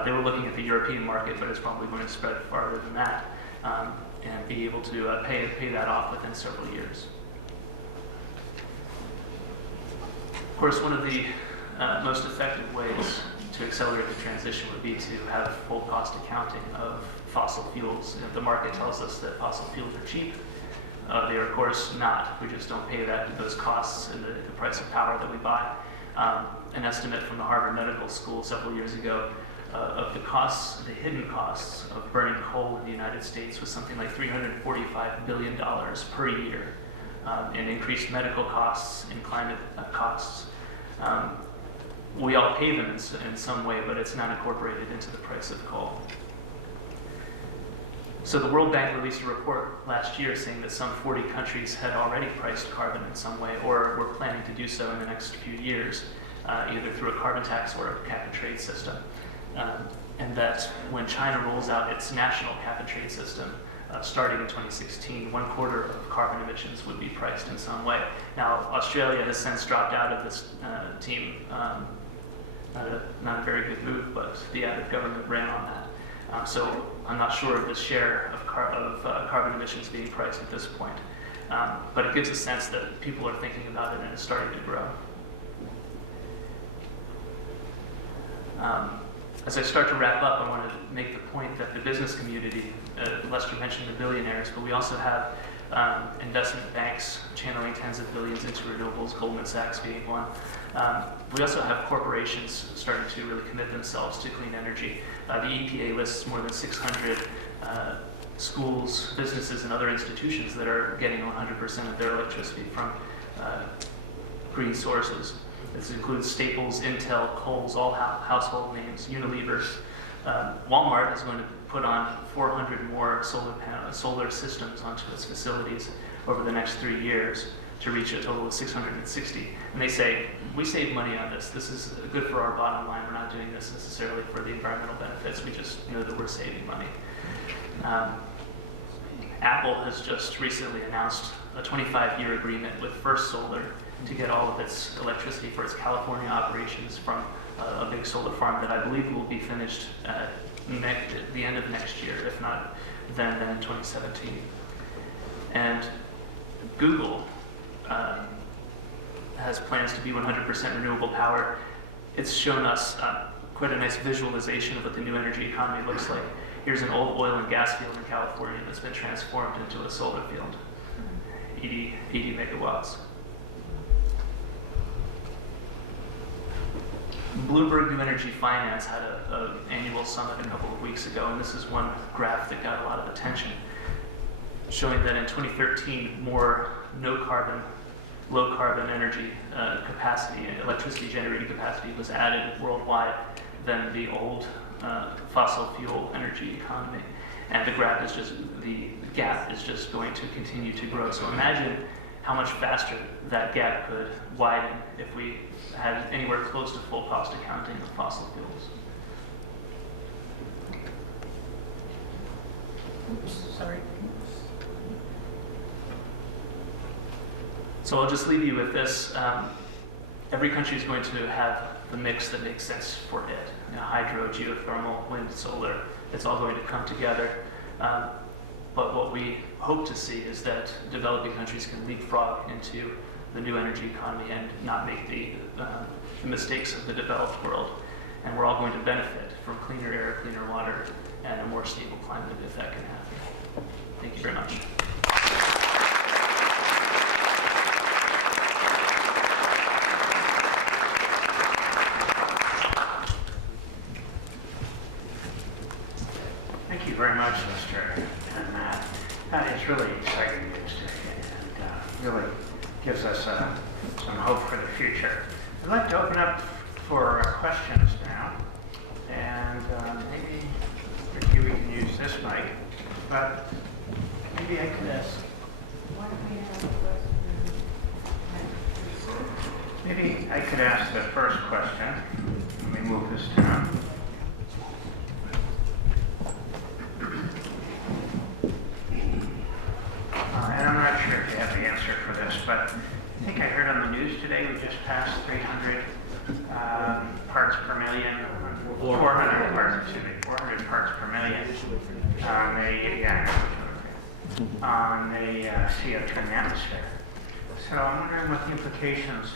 They were looking at the European market, but it's probably going to spread farther than that, and be able to pay that off within several years. Of course, one of the most effective ways to accelerate the transition would be to have full cost accounting of fossil fuels. If the market tells us that fossil fuels are cheap, they are of course not. We just don't pay those costs in the price of power that we buy. An estimate from the Harvard Medical School several years ago of the costs, the hidden costs of burning coal in the United States was something like $345 billion per year in increased medical costs and climate costs. We all pay them in some way, but it's not incorporated into the price of coal. So the World Bank released a report last year saying that some 40 countries had already priced carbon in some way or were planning to do so in the next few years, either through a carbon tax or a cap and trade system. And that when China rolls out its national cap and trade system, starting in 2016, 1/4 of carbon emissions would be priced in some way. Now, Australia has since dropped out of this team. Not a very good move, but the Abbott government ran on that. So I'm not sure of the share of carbon emissions being priced at this point. But it gives a sense that people are thinking about it and it's starting to grow. As I start to wrap up, I want to make the point that the business community, Lester mentioned the billionaires, but we also have investment banks channeling tens of billions into renewables, Goldman Sachs being one. We also have corporations starting to really commit themselves to clean energy. The EPA lists more than 600 schools, businesses, and other institutions that are getting 100% of their electricity from green sources. This includes Staples, Intel, Kohl's, all household names, Unilever. Walmart is going to put on 400 more solar systems onto its facilities over the next 3 years. to reach a total of 660. And they say, we save money on this. This is good for our bottom line. We're not doing this necessarily for the environmental benefits. We just know that we're saving money. Apple has just recently announced a 25-year agreement with First Solar to get all of its electricity for its California operations from a big solar farm that I believe will be finished at the end of next year, if not then in 2017. And Google has plans to be 100% renewable power. It's shown us quite a nice visualization of what the new energy economy looks like. Here's an old oil and gas field in California that's been transformed into a solar field, 80 megawatts. Bloomberg New Energy Finance had an annual summit a couple of weeks ago, and this is one graph that got a lot of attention, showing that in 2013, more no-carbon, low-carbon energy capacity, electricity generating capacity was added worldwide than the old fossil fuel energy economy. And the gap is just going to continue to grow. So imagine how much faster that gap could widen if we had anywhere close to full cost accounting of fossil fuels. Oops, sorry. So I'll just leave you with this. Every country is going to have the mix that makes sense for it. Hydro, geothermal, wind, solar, it's all going to come together. But what we hope to see is that developing countries can leapfrog into the new energy economy and not make the mistakes of the developed world. And we're all going to benefit from cleaner air, cleaner water, and a more stable climate if that can happen. Thank you very much. Thank you very much, Lester. And that is really exciting news today, and really gives us some hope for the future. I'd like to open up for questions now, and maybe Ricky, we can use this mic, but maybe I could ask. Maybe I could ask the first question. Let me move this down. And I'm not sure if you have the answer for this, but I think I heard on the news today we just passed 300 parts per million, 400 parts per million on the CO2 in the atmosphere. So I'm wondering what the implications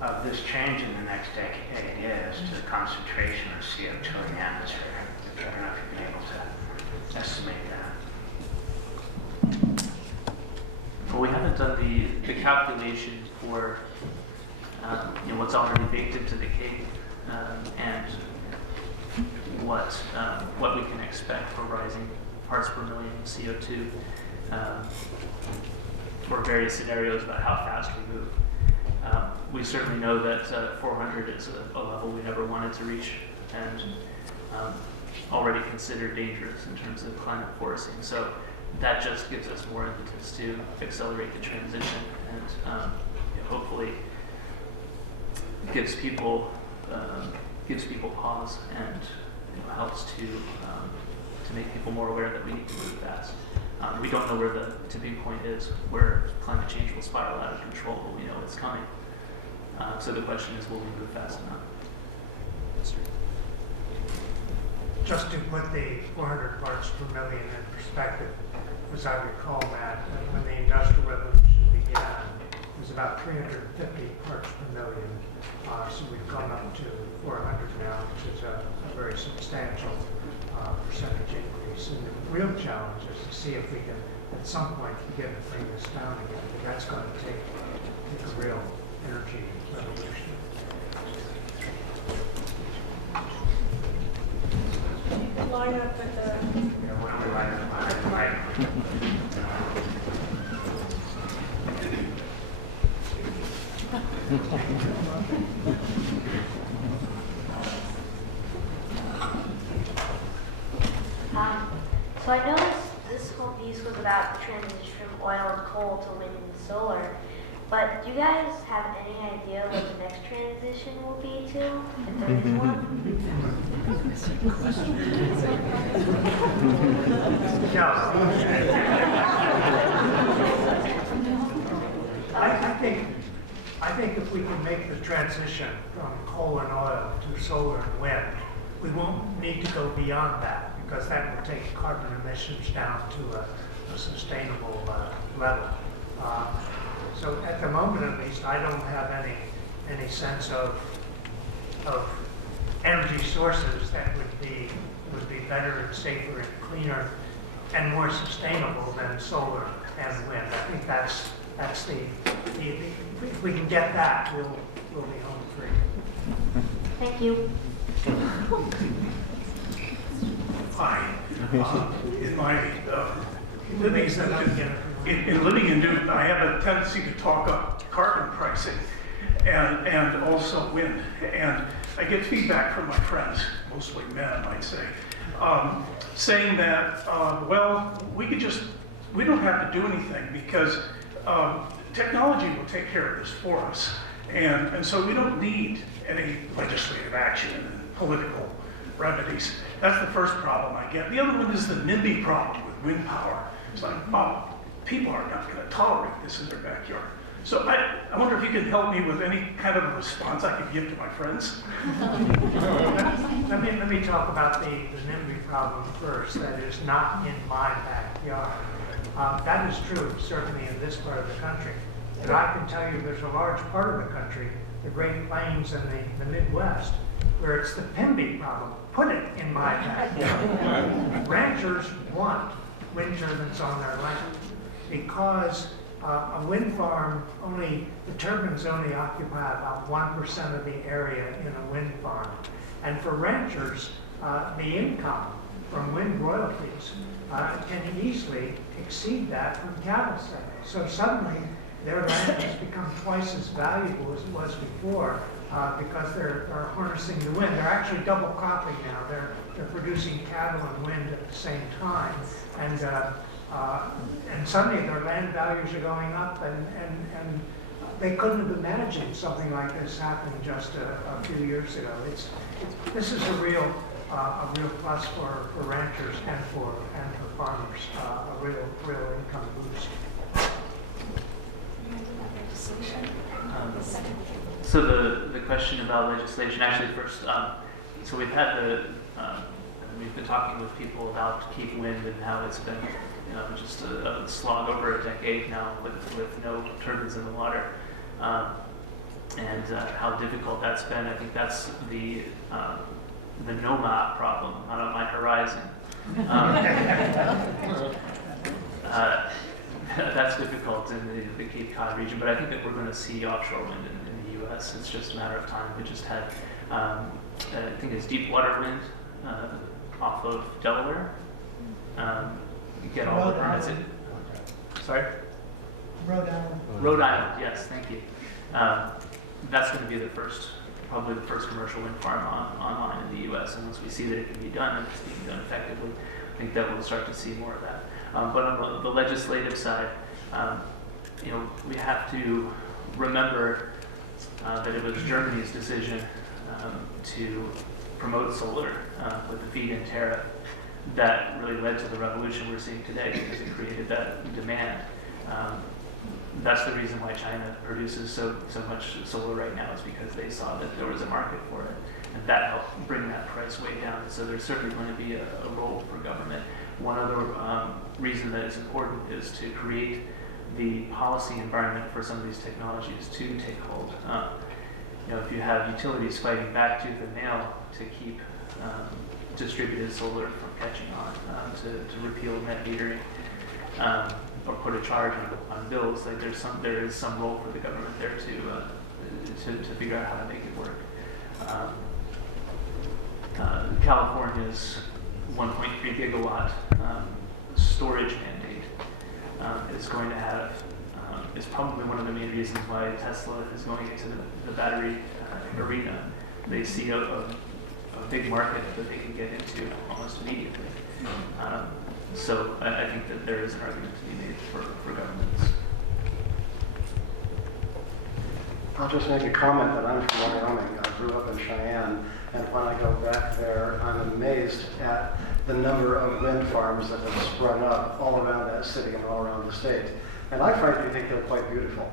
of this change in the next decade is to the concentration of CO2 in the atmosphere. I don't know if you've been able to estimate that. Well, we haven't done the calculation for what's already baked into the cake and what we can expect for rising parts per million of CO2 for various scenarios about how fast we move. We certainly know that 400 is a level we never wanted to reach and already considered dangerous in terms of climate forcing. So that just gives us more impetus to accelerate the transition and hopefully gives people pause and helps to make people more aware that we need to move fast. We don't know where the tipping point is, where climate change will spiral out of control, but we know it's coming. So the question is, will we move fast enough? Just to put the 400 parts per million in perspective, as I recall, Matt, when the Industrial Revolution began, it was about 350 parts per million. So we've gone up to 400 now, which is a very substantial percentage increase. And the real challenge is to see if we can, at some point, begin to bring this down again. But that's going to take a real energy revolution. Line up with the... Yeah, why don't we line up? So I know this whole piece was about the transition from oil and coal to wind and solar, But do you guys have any idea what the next transition will be to, if there is one? No. I think if we can make the transition from coal and oil to solar and wind, we won't need to go beyond that, because that will take carbon emissions down to a sustainable level. So at the moment, at least, I don't have any sense of energy sources that would be better and safer and cleaner and more sustainable than solar and wind. I think that's the if we can get that, we'll be home free. Thank you. Hi. In my living in Newton, I have a tendency to talk up carbon pricing and also wind. And I get feedback from my friends, mostly men, I might say, saying that, well, we don't have to do anything because technology will take care of this for us. And so we don't need any legislative action and political remedies. That's the first problem I get. The other one is the NIMBY problem with wind power. It's like, oh, people are not going to tolerate this in their backyard. So I wonder if you could help me with any kind of a response I could give to my friends. Let me talk about the NIMBY problem first. That is not in my backyard. That is true, certainly in this part of the country. But I can tell you there's a large part of the country, the Great Plains and the Midwest, where it's the PIMBY problem. Put it in my backyard. Ranchers want wind turbines on their land because a wind farm the turbines only occupy about 1% of the area in a wind farm. And for ranchers, the income from wind royalties can easily exceed that from cattle sales. So suddenly, their land has become twice as valuable as it was before because they're harnessing the wind. They're actually double cropping now. They're producing cattle and wind at the same time. And suddenly their land values are going up, and they couldn't have imagined something like this happening just a few years ago. This is a real plus for ranchers and for farmers, a real income boost. So the question about legislation, actually first, so we've been talking with people about Cape Wind and how it's been just a slog over a decade now with no turbines in the water, and how difficult that's been. I think that's the NOMA problem, not on my horizon. That's difficult in the Cape Cod region, but I think that we're going to see offshore wind in the U.S. It's just a matter of time. We just had, I think it's deep water wind off of Delaware. You get all the permits. Sorry? Rhode Island. Rhode Island, yes, thank you. That's going to be probably the first commercial wind farm online in the U.S. And once we see that it can be done and it's being done effectively, I think that we'll start to see more of that. But on the legislative side, we have to remember that it was Germany's decision to promote solar with the feed-in tariff that really led to the revolution we're seeing today, because it created that demand. That's the reason why China produces so much solar right now, is because they saw that there was a market for it, and that helped bring that price way down. So there's certainly going to be a role for government. One other reason that is important is to create the policy environment for some of these technologies to take hold. If you have utilities fighting back tooth and nail to keep distributed solar from catching on, to repeal net metering, or put a charge on bills, like there is some role for the government there to figure out how to make it work. California's 1.3 gigawatt storage mandate is going to have, is probably one of the main reasons why Tesla is going into the battery arena. They see a big market that they can get into almost immediately. So I think that there is an argument to be made for governments. I'll just make a comment that I'm from Wyoming. I grew up in Cheyenne, and when I go back there, I'm amazed at the number of wind farms that have sprung up all around that city and all around the state. And I frankly think they're quite beautiful.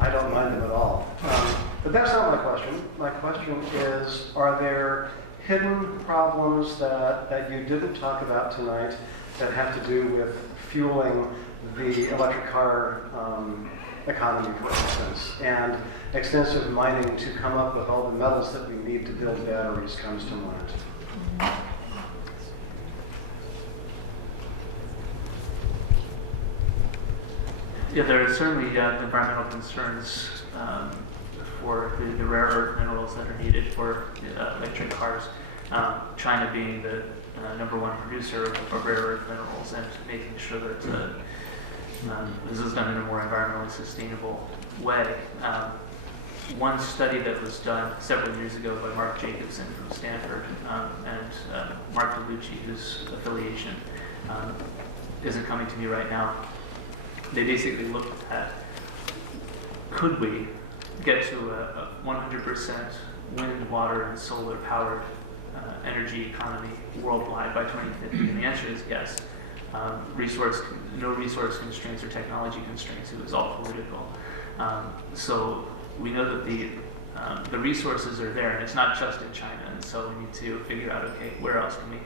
I don't mind them at all. But that's not my question. My question is, are there hidden problems that you didn't talk about tonight that have to do with fueling the electric car economy, for instance, and extensive mining to come up with all the metals that we need to build batteries comes to mind? Yeah, there are certainly environmental concerns for the rare earth minerals that are needed for electric cars. China being the #1 producer of rare earth minerals, and making sure that this is done in a more environmentally sustainable way. One study that was done several years ago by Mark Jacobson from Stanford and Mark DeLucci, whose affiliation isn't coming to me right now. They basically looked at, could we get to a 100% wind, water, and solar powered energy economy worldwide by 2050? And the answer is yes. No resource constraints or technology constraints. It was all political. So we know that the resources are there, and it's not just in China. And so we need to figure out, okay, where else can we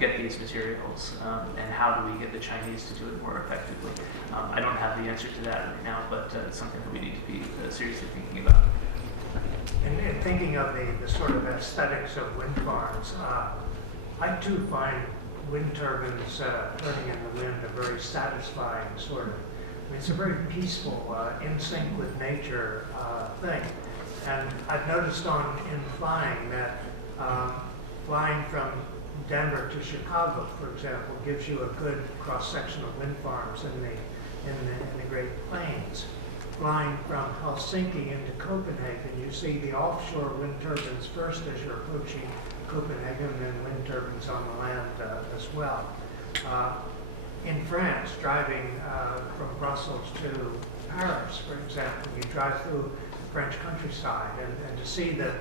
get these materials, and how do we get the Chinese to do it more effectively? I don't have the answer to that right now, but it's something that we need to be seriously thinking about. And thinking of the sort of aesthetics of wind farms, I too find wind turbines turning in the wind a very satisfying sort of, I mean, it's a very peaceful, in sync with nature thing. And I've noticed in flying that flying from Denver to Chicago, for example, gives you a good cross-section of wind farms in the Great Plains. Flying from Helsinki into Copenhagen, you see the offshore wind turbines first as you're approaching Copenhagen, and wind turbines on the land as well. In France, driving from Brussels to Paris, for example, you drive through French countryside, and to see the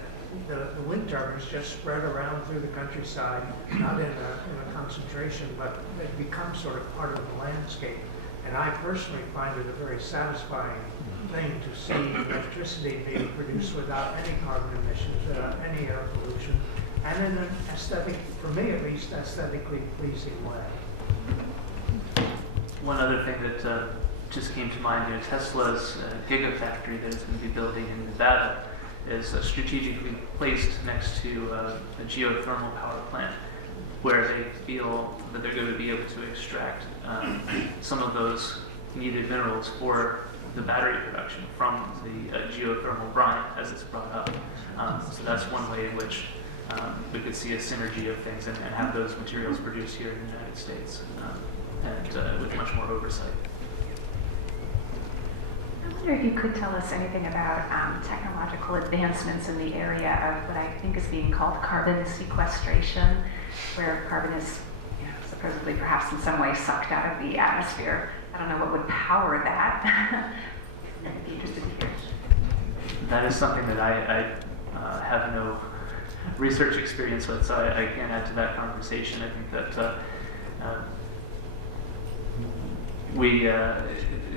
wind turbines just spread around through the countryside, not in a concentration, but it becomes sort of part of the landscape. And I personally find it a very satisfying thing to see electricity being produced without any carbon emissions, without any air pollution, and in an aesthetic, for me at least, aesthetically pleasing way. One other thing that just came to mind, Tesla's gigafactory that is going to be building in Nevada is strategically placed next to a geothermal power plant, where they feel that they're going to be able to extract some of those needed minerals for the battery production from the geothermal brine as it's brought up. So that's one way in which we could see a synergy of things and have those materials produced here in the United States, and with much more oversight. I wonder if you could tell us anything about technological advancements in the area of what I think is being called carbon sequestration, where carbon is supposedly perhaps in some way sucked out of the atmosphere. I don't know what would power that. I'd be interested to hear. That is something that I have no research experience with, so I can't add to that conversation. I think that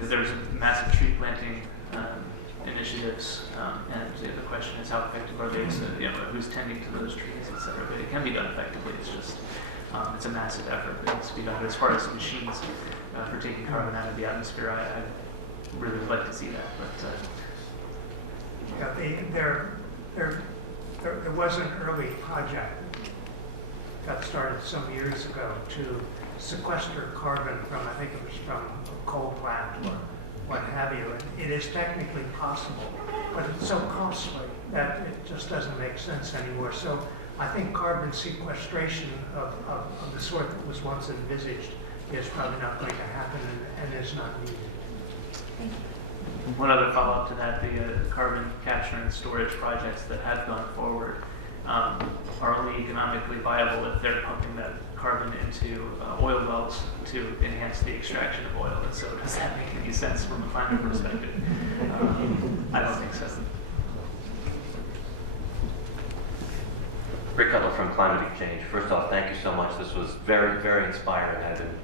there's massive tree planting initiatives, and the question is how effective are they? So, who's tending to those trees, etc. But it can be done effectively. It's just it's a massive effort that needs to be done. But as far as machines for taking carbon out of the atmosphere, I really would like to see that. But there was an early project that started some years ago to sequester carbon from, I think it was from a coal plant or what have you. And it is technically possible, but it's so costly that it just doesn't make sense anymore. So I think carbon sequestration of the sort that was once envisaged is probably not going to happen and is not needed. Thank you. one other follow-up to that, the carbon capture and storage projects that have gone forward are only economically viable if they're pumping that carbon into oil wells to enhance the extraction of oil. And so does that make any sense from a climate perspective? I don't think so. Rick Cutler from Climate Exchange. First off, thank you so much. This was very, very inspiring. I've been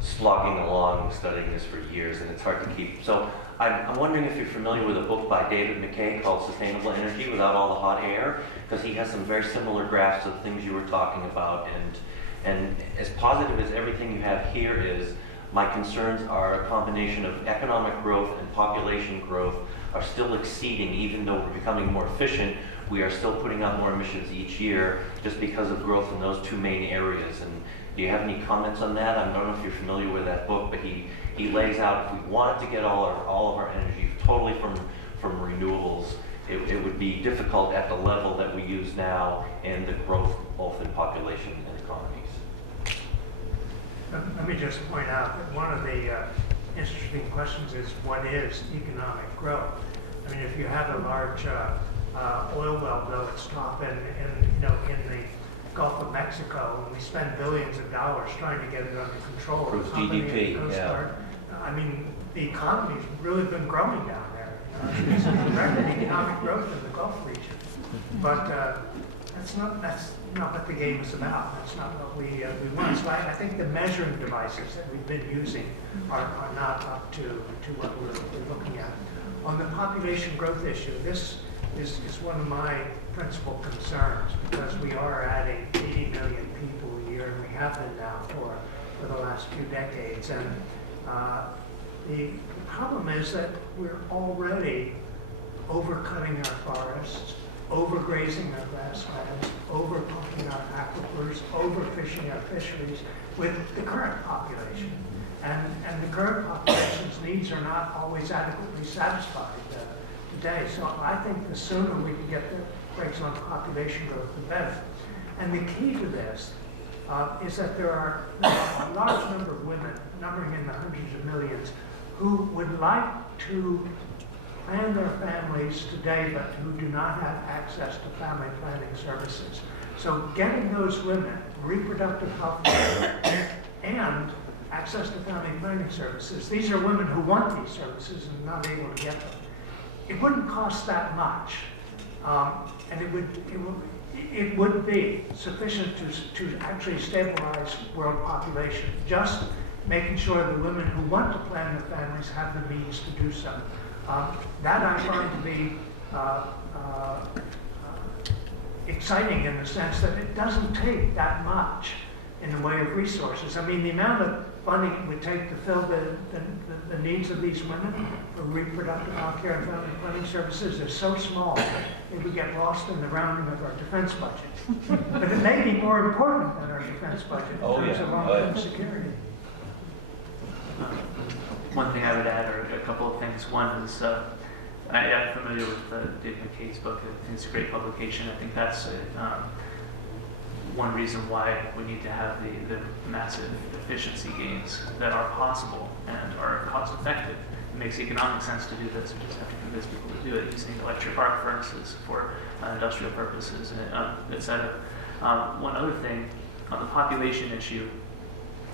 slogging along studying this for years, and it's hard to keep. So I'm wondering if you're familiar with a book by David McKay called Sustainable Energy Without All the Hot Air, because he has some very similar graphs of things you were talking about. And as positive as everything you have here is, my concerns are a combination of economic growth and population growth are still exceeding, even though we're becoming more efficient, we are still putting out more emissions each year just because of growth in those two main areas. And do you have any comments on that? I don't know if you're familiar with that book, but he lays out if we wanted to get all of our energy totally from renewables, it would be difficult at the level that we use now and the growth both in population and economies. Let me just point out that one of the interesting questions is, what is economic growth? I mean, if you have a large oil well go its top in the Gulf of Mexico, and we spend billions of dollars trying to get it under control. Improves GDP, yeah. I mean, the economy's really been growing down there. It's record economic growth in the Gulf region, but that's not what the game is about. That's not what we want. So I think the measuring devices that we've been using are not up to what we're looking at. On the population growth issue, this is one of my principal concerns, because we are adding 80 million people a year, and we have been now for the last few decades. And the problem is that we're already overcutting our forests, overgrazing our grasslands, overpumping our aquifers, overfishing our fisheries with the current population. And the current population's needs are not always adequately satisfied today. So I think the sooner we can get the brakes on population growth, the better. And the key to this is that there are a large number of women, numbering in the hundreds of millions, who would like to plan their families today, but who do not have access to family planning services. So getting those women reproductive health care and access to family planning services, these are women who want these services and not able to get them. It wouldn't cost that much, and it would be sufficient to actually stabilize world population, just making sure the women who want to plan their families have the means to do so. That I find to be exciting in the sense that it doesn't take that much in the way of resources. I mean, the amount of funding it would take to fill the needs of these women for reproductive health care and family planning services is so small it would get lost in the rounding of our defense budget. But it may be more important than our defense budget in terms of long-term security. One thing I would add, or a couple of things. One is, I'm familiar with Dave McKay's book. I think it's a great publication. I think that's one reason why we need to have the massive efficiency gains that are possible and are cost effective. It makes economic sense to do this. We just have to convince people to do it using electric arc furnaces for industrial purposes, et cetera. One other thing on the population issue,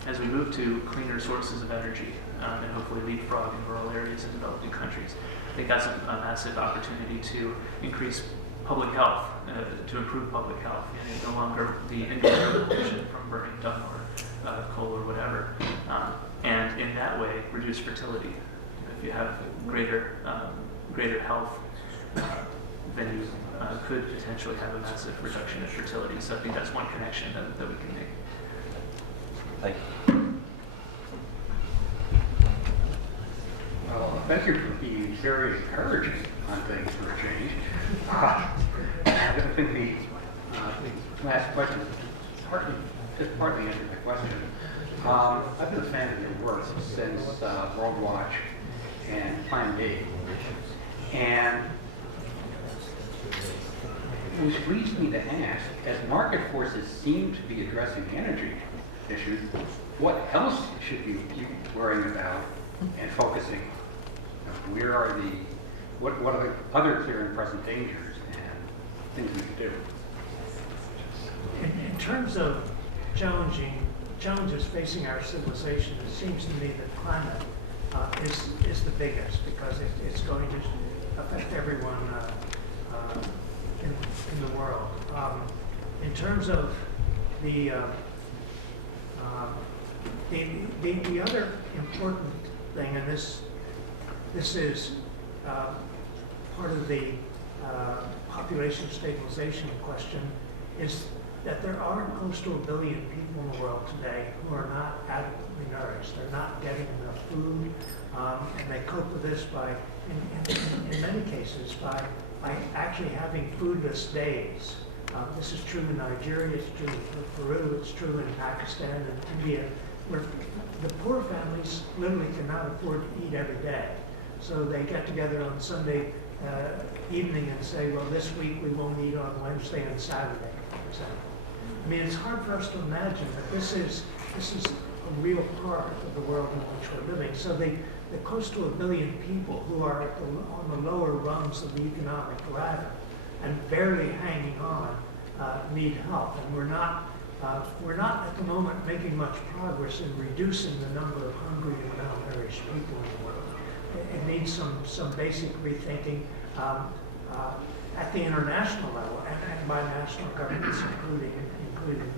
as we move to cleaner sources of energy and hopefully leapfrog in rural areas in developing countries, I think that's a massive opportunity to increase public health, to improve public health. You know, no longer the individual pollution from burning dung or coal or whatever, and in that way reduce fertility. If you have greater health, then you could potentially have a massive reduction in fertility. So I think that's one connection that we can make. Thank you. Well, thank you for being very encouraging on things for a change. I think the last question just partly answered my question. I've been a fan of your work since World Watch and Plan B. And which leads me to ask, as market forces seem to be addressing the energy issues, what else should you keep worrying about and focusing? Where are what are the other clear and present dangers and things we can do? In terms of challenges facing our civilization, it seems to me that climate is the biggest, because it's going to affect everyone in the world. In terms of the other important thing, and this is part of the population stabilization question, is that there are close to 1 billion people in the world today who are not adequately nourished. They're not getting enough food, and they cope with this by, in many cases, by actually having foodless days. This is true in Nigeria, it's true in Peru, it's true in Pakistan and India, where the poor families literally cannot afford to eat every day. So they get together on Sunday evening and say, well, this week we won't eat on Wednesday and Saturday, for example. I mean, it's hard for us to imagine that this is a real part of the world in which we're living. So the close to 1 billion people who are on the lower rungs of the economic ladder and barely hanging on need help. And we're not at the moment making much progress in reducing the number of hungry and malnourished people in the world. It needs some basic rethinking at the international level and by national governments, including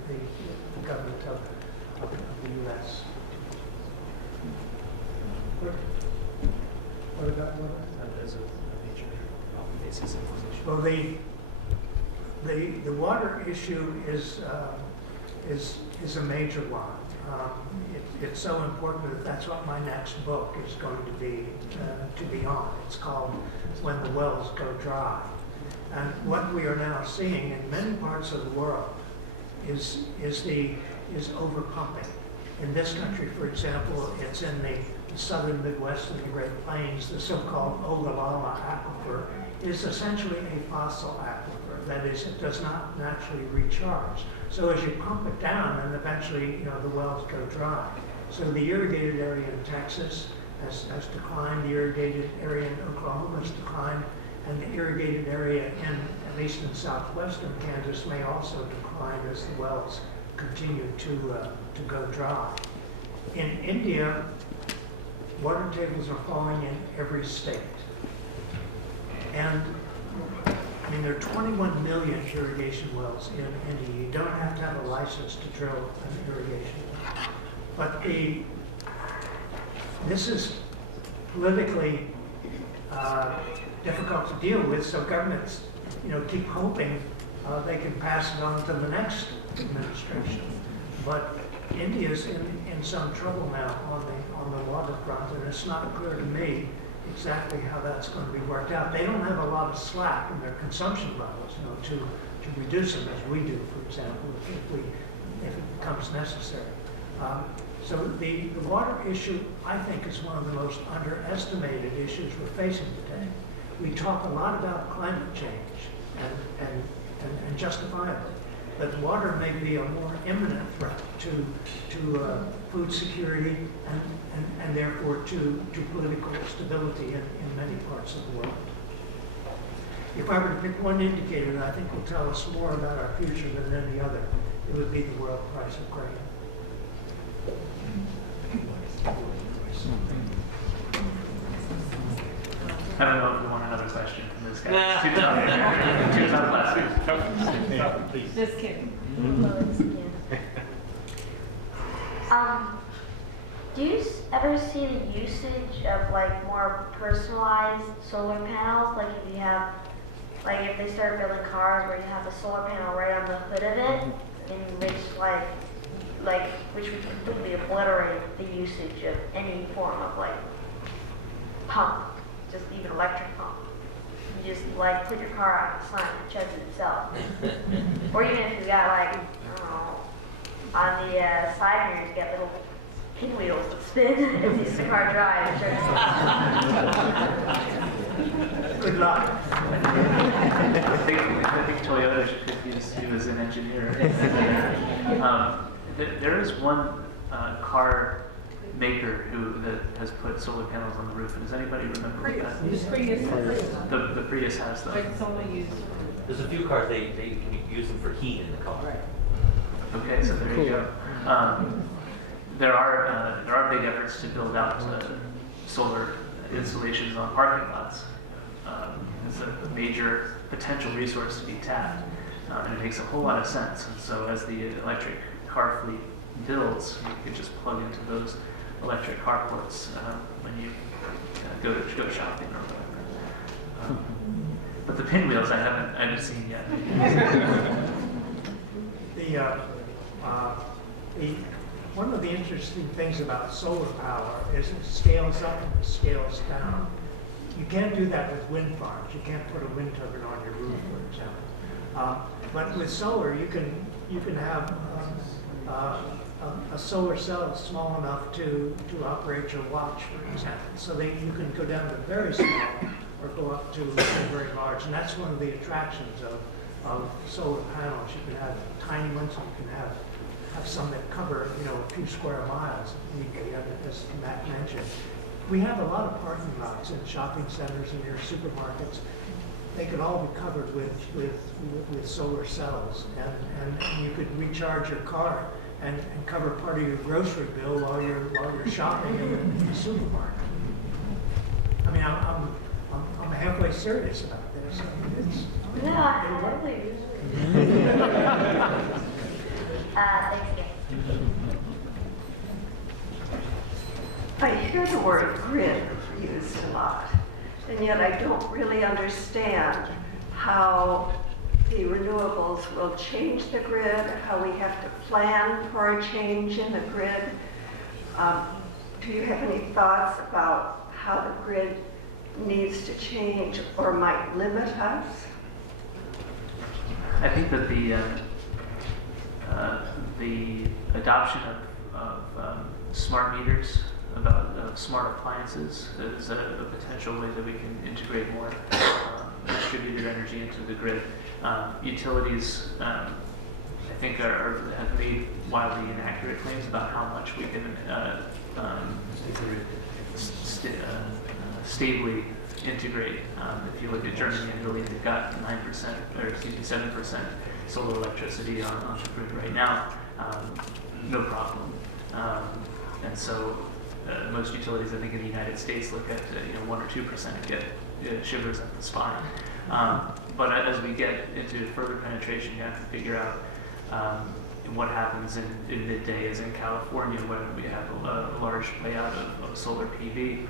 the government of the U.S. What about what? As a major basis imposition. Well, the water issue is a major one. It's so important that that's what my next book is going to be on. It's called When the Wells Go Dry. And what we are now seeing in many parts of the world is overpumping. In this country, for example, it's in the southern Midwest and the Great Plains. The so-called Ogallala aquifer is essentially a fossil aquifer. That is, it does not naturally recharge. So as you pump it down, and eventually, the wells go dry. So the irrigated area in Texas has declined, the irrigated area in Oklahoma has declined, and the irrigated area at least in southwestern Kansas, may also decline as the wells continue to go dry. In India, water tables are falling in every state. And I mean, there are 21 million irrigation wells in India. You don't have to have a license to drill an irrigation well. But this is politically difficult to deal with, so governments, keep hoping they can pass it on to the next administration. But India's in some trouble now on the water front, and it's not clear to me exactly how that's going to be worked out. They don't have a lot of slack in their consumption levels, to reduce them as we do, for example, if it becomes necessary. So the water issue, I think, is one of the most underestimated issues we're facing today. We talk a lot about climate change, and justifiably, but water may be a more imminent threat to food security and therefore to political stability in many parts of the world. If I were to pick one indicator that I think will tell us more about our future than any other, it would be the world price of grain. I don't know if we want another question from this guy. Choose our last. Just kidding. Do you ever see the usage of more personalized solar panels? Like if you have, if they start building cars where you have a solar panel right on the hood of it, in which which would completely obliterate the usage of any form of pump, just even electric pump. You just put your car out in the sun and it chugs it itself. Or even if you got I don't know, on the side mirrors you get little pinwheels that spin as the car drives. Good luck. I think Toyota should use you as an engineer. There is one car maker that has put solar panels on the roof. Does anybody remember what that? The Prius has them. It's only used. There's a few cars, they can use them for heat in the car. Okay, so there you go. There are big efforts to build out solar installations on parking lots. is a major potential resource to be tapped, and it makes a whole lot of sense. And so as the electric car fleet builds, you can just plug into those electric carports when you go shopping or whatever. But the pinwheels I haven't seen yet. One of the interesting things about solar power is it scales up and it scales down. You can't do that with wind farms. You can't put a wind turbine on your roof, for example. But with solar, you can have a solar cell small enough to operate your watch, for example. So you can go down to very small or go up to very large. And that's one of the attractions of solar panels. You can have tiny ones, and you can have some that cover, a few square miles, as Matt mentioned. We have a lot of parking lots in shopping centers and near supermarkets. They could all be covered with solar cells, and you could recharge your car and cover part of your grocery bill while you're shopping in the supermarket. I mean, I'm halfway serious about this. I mean, I believe. Thanks again. I hear the word grid used a lot, and yet I don't really understand how the renewables will change the grid, how we have to plan for a change in the grid. Do you have any thoughts about how the grid needs to change or might limit us? I think that the adoption of smart meters, of smart appliances, is a potential way that we can integrate more distributed energy into the grid. Utilities, I think, have made wildly inaccurate claims about how much we can stably integrate. If you look at Germany and Italy, they've got 7% solar electricity on the grid right now, no problem. And so most utilities, I think, in the United States look at 1 or 2% and get shivers up the spine. But as we get into further penetration, you have to figure out what happens in midday, as in California, where we have a large layout of solar PV.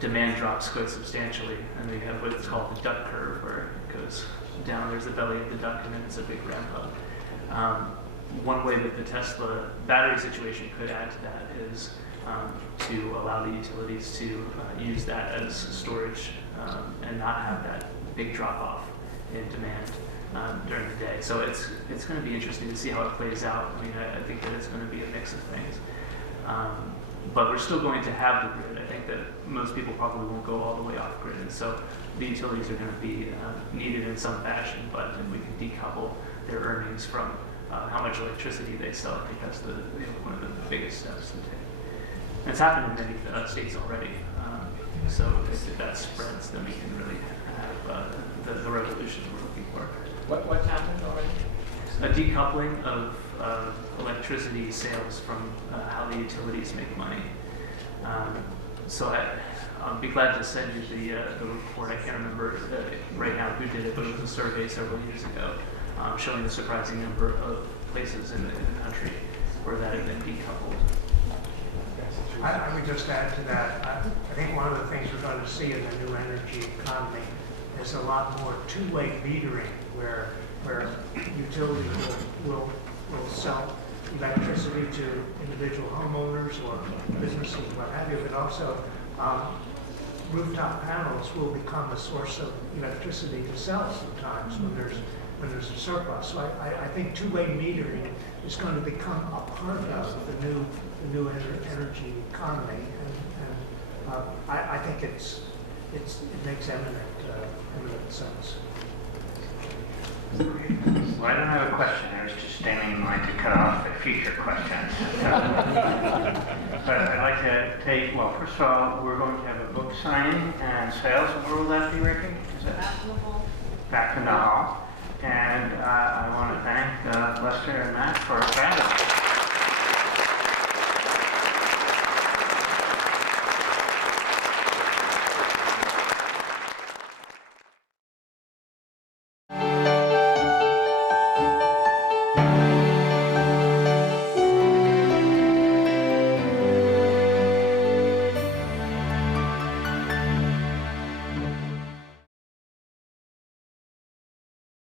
Demand drops quite substantially, and we have what's called the duck curve, where it goes down, there's the belly of the duck, and then it's a big ramp up. One way that the Tesla battery situation could add to that is to allow the utilities to use that as storage and not have that big drop off in demand during the day. So it's going to be interesting to see how it plays out. I mean, I think that it's going to be a mix of things. But we're still going to have the grid. I think that most people probably won't go all the way off grid, and so the utilities are going to be needed in some fashion. But if we can decouple their earnings from how much electricity they sell, I think that's one of the biggest steps to take. And it's happened in many states already. So if that spreads, then we can really have the revolution we're looking for. What's happened already? A decoupling of electricity sales from how the utilities make money. So I'll be glad to send you the report. I can't remember right now who did it, but it was a survey several years ago showing the surprising number of places in the country where that had been decoupled. I would just add to that, I think one of the things we're going to see in the new energy economy is a lot more two-way metering, where utilities will sell electricity to individual homeowners or businesses, what have you, but also rooftop panels will become a source of electricity to sell sometimes when there's a surplus. So I think two-way metering is going to become a part of the new energy economy, and I think it makes eminent sense. Well, I don't have a question. I was just standing in line to cut off the future questions. But I'd like to take, well, first of all, we're going to have a book signing and sales. Where will that be, Ricky? Is it back in the hall? And I want to thank Lester and Matt for traveling.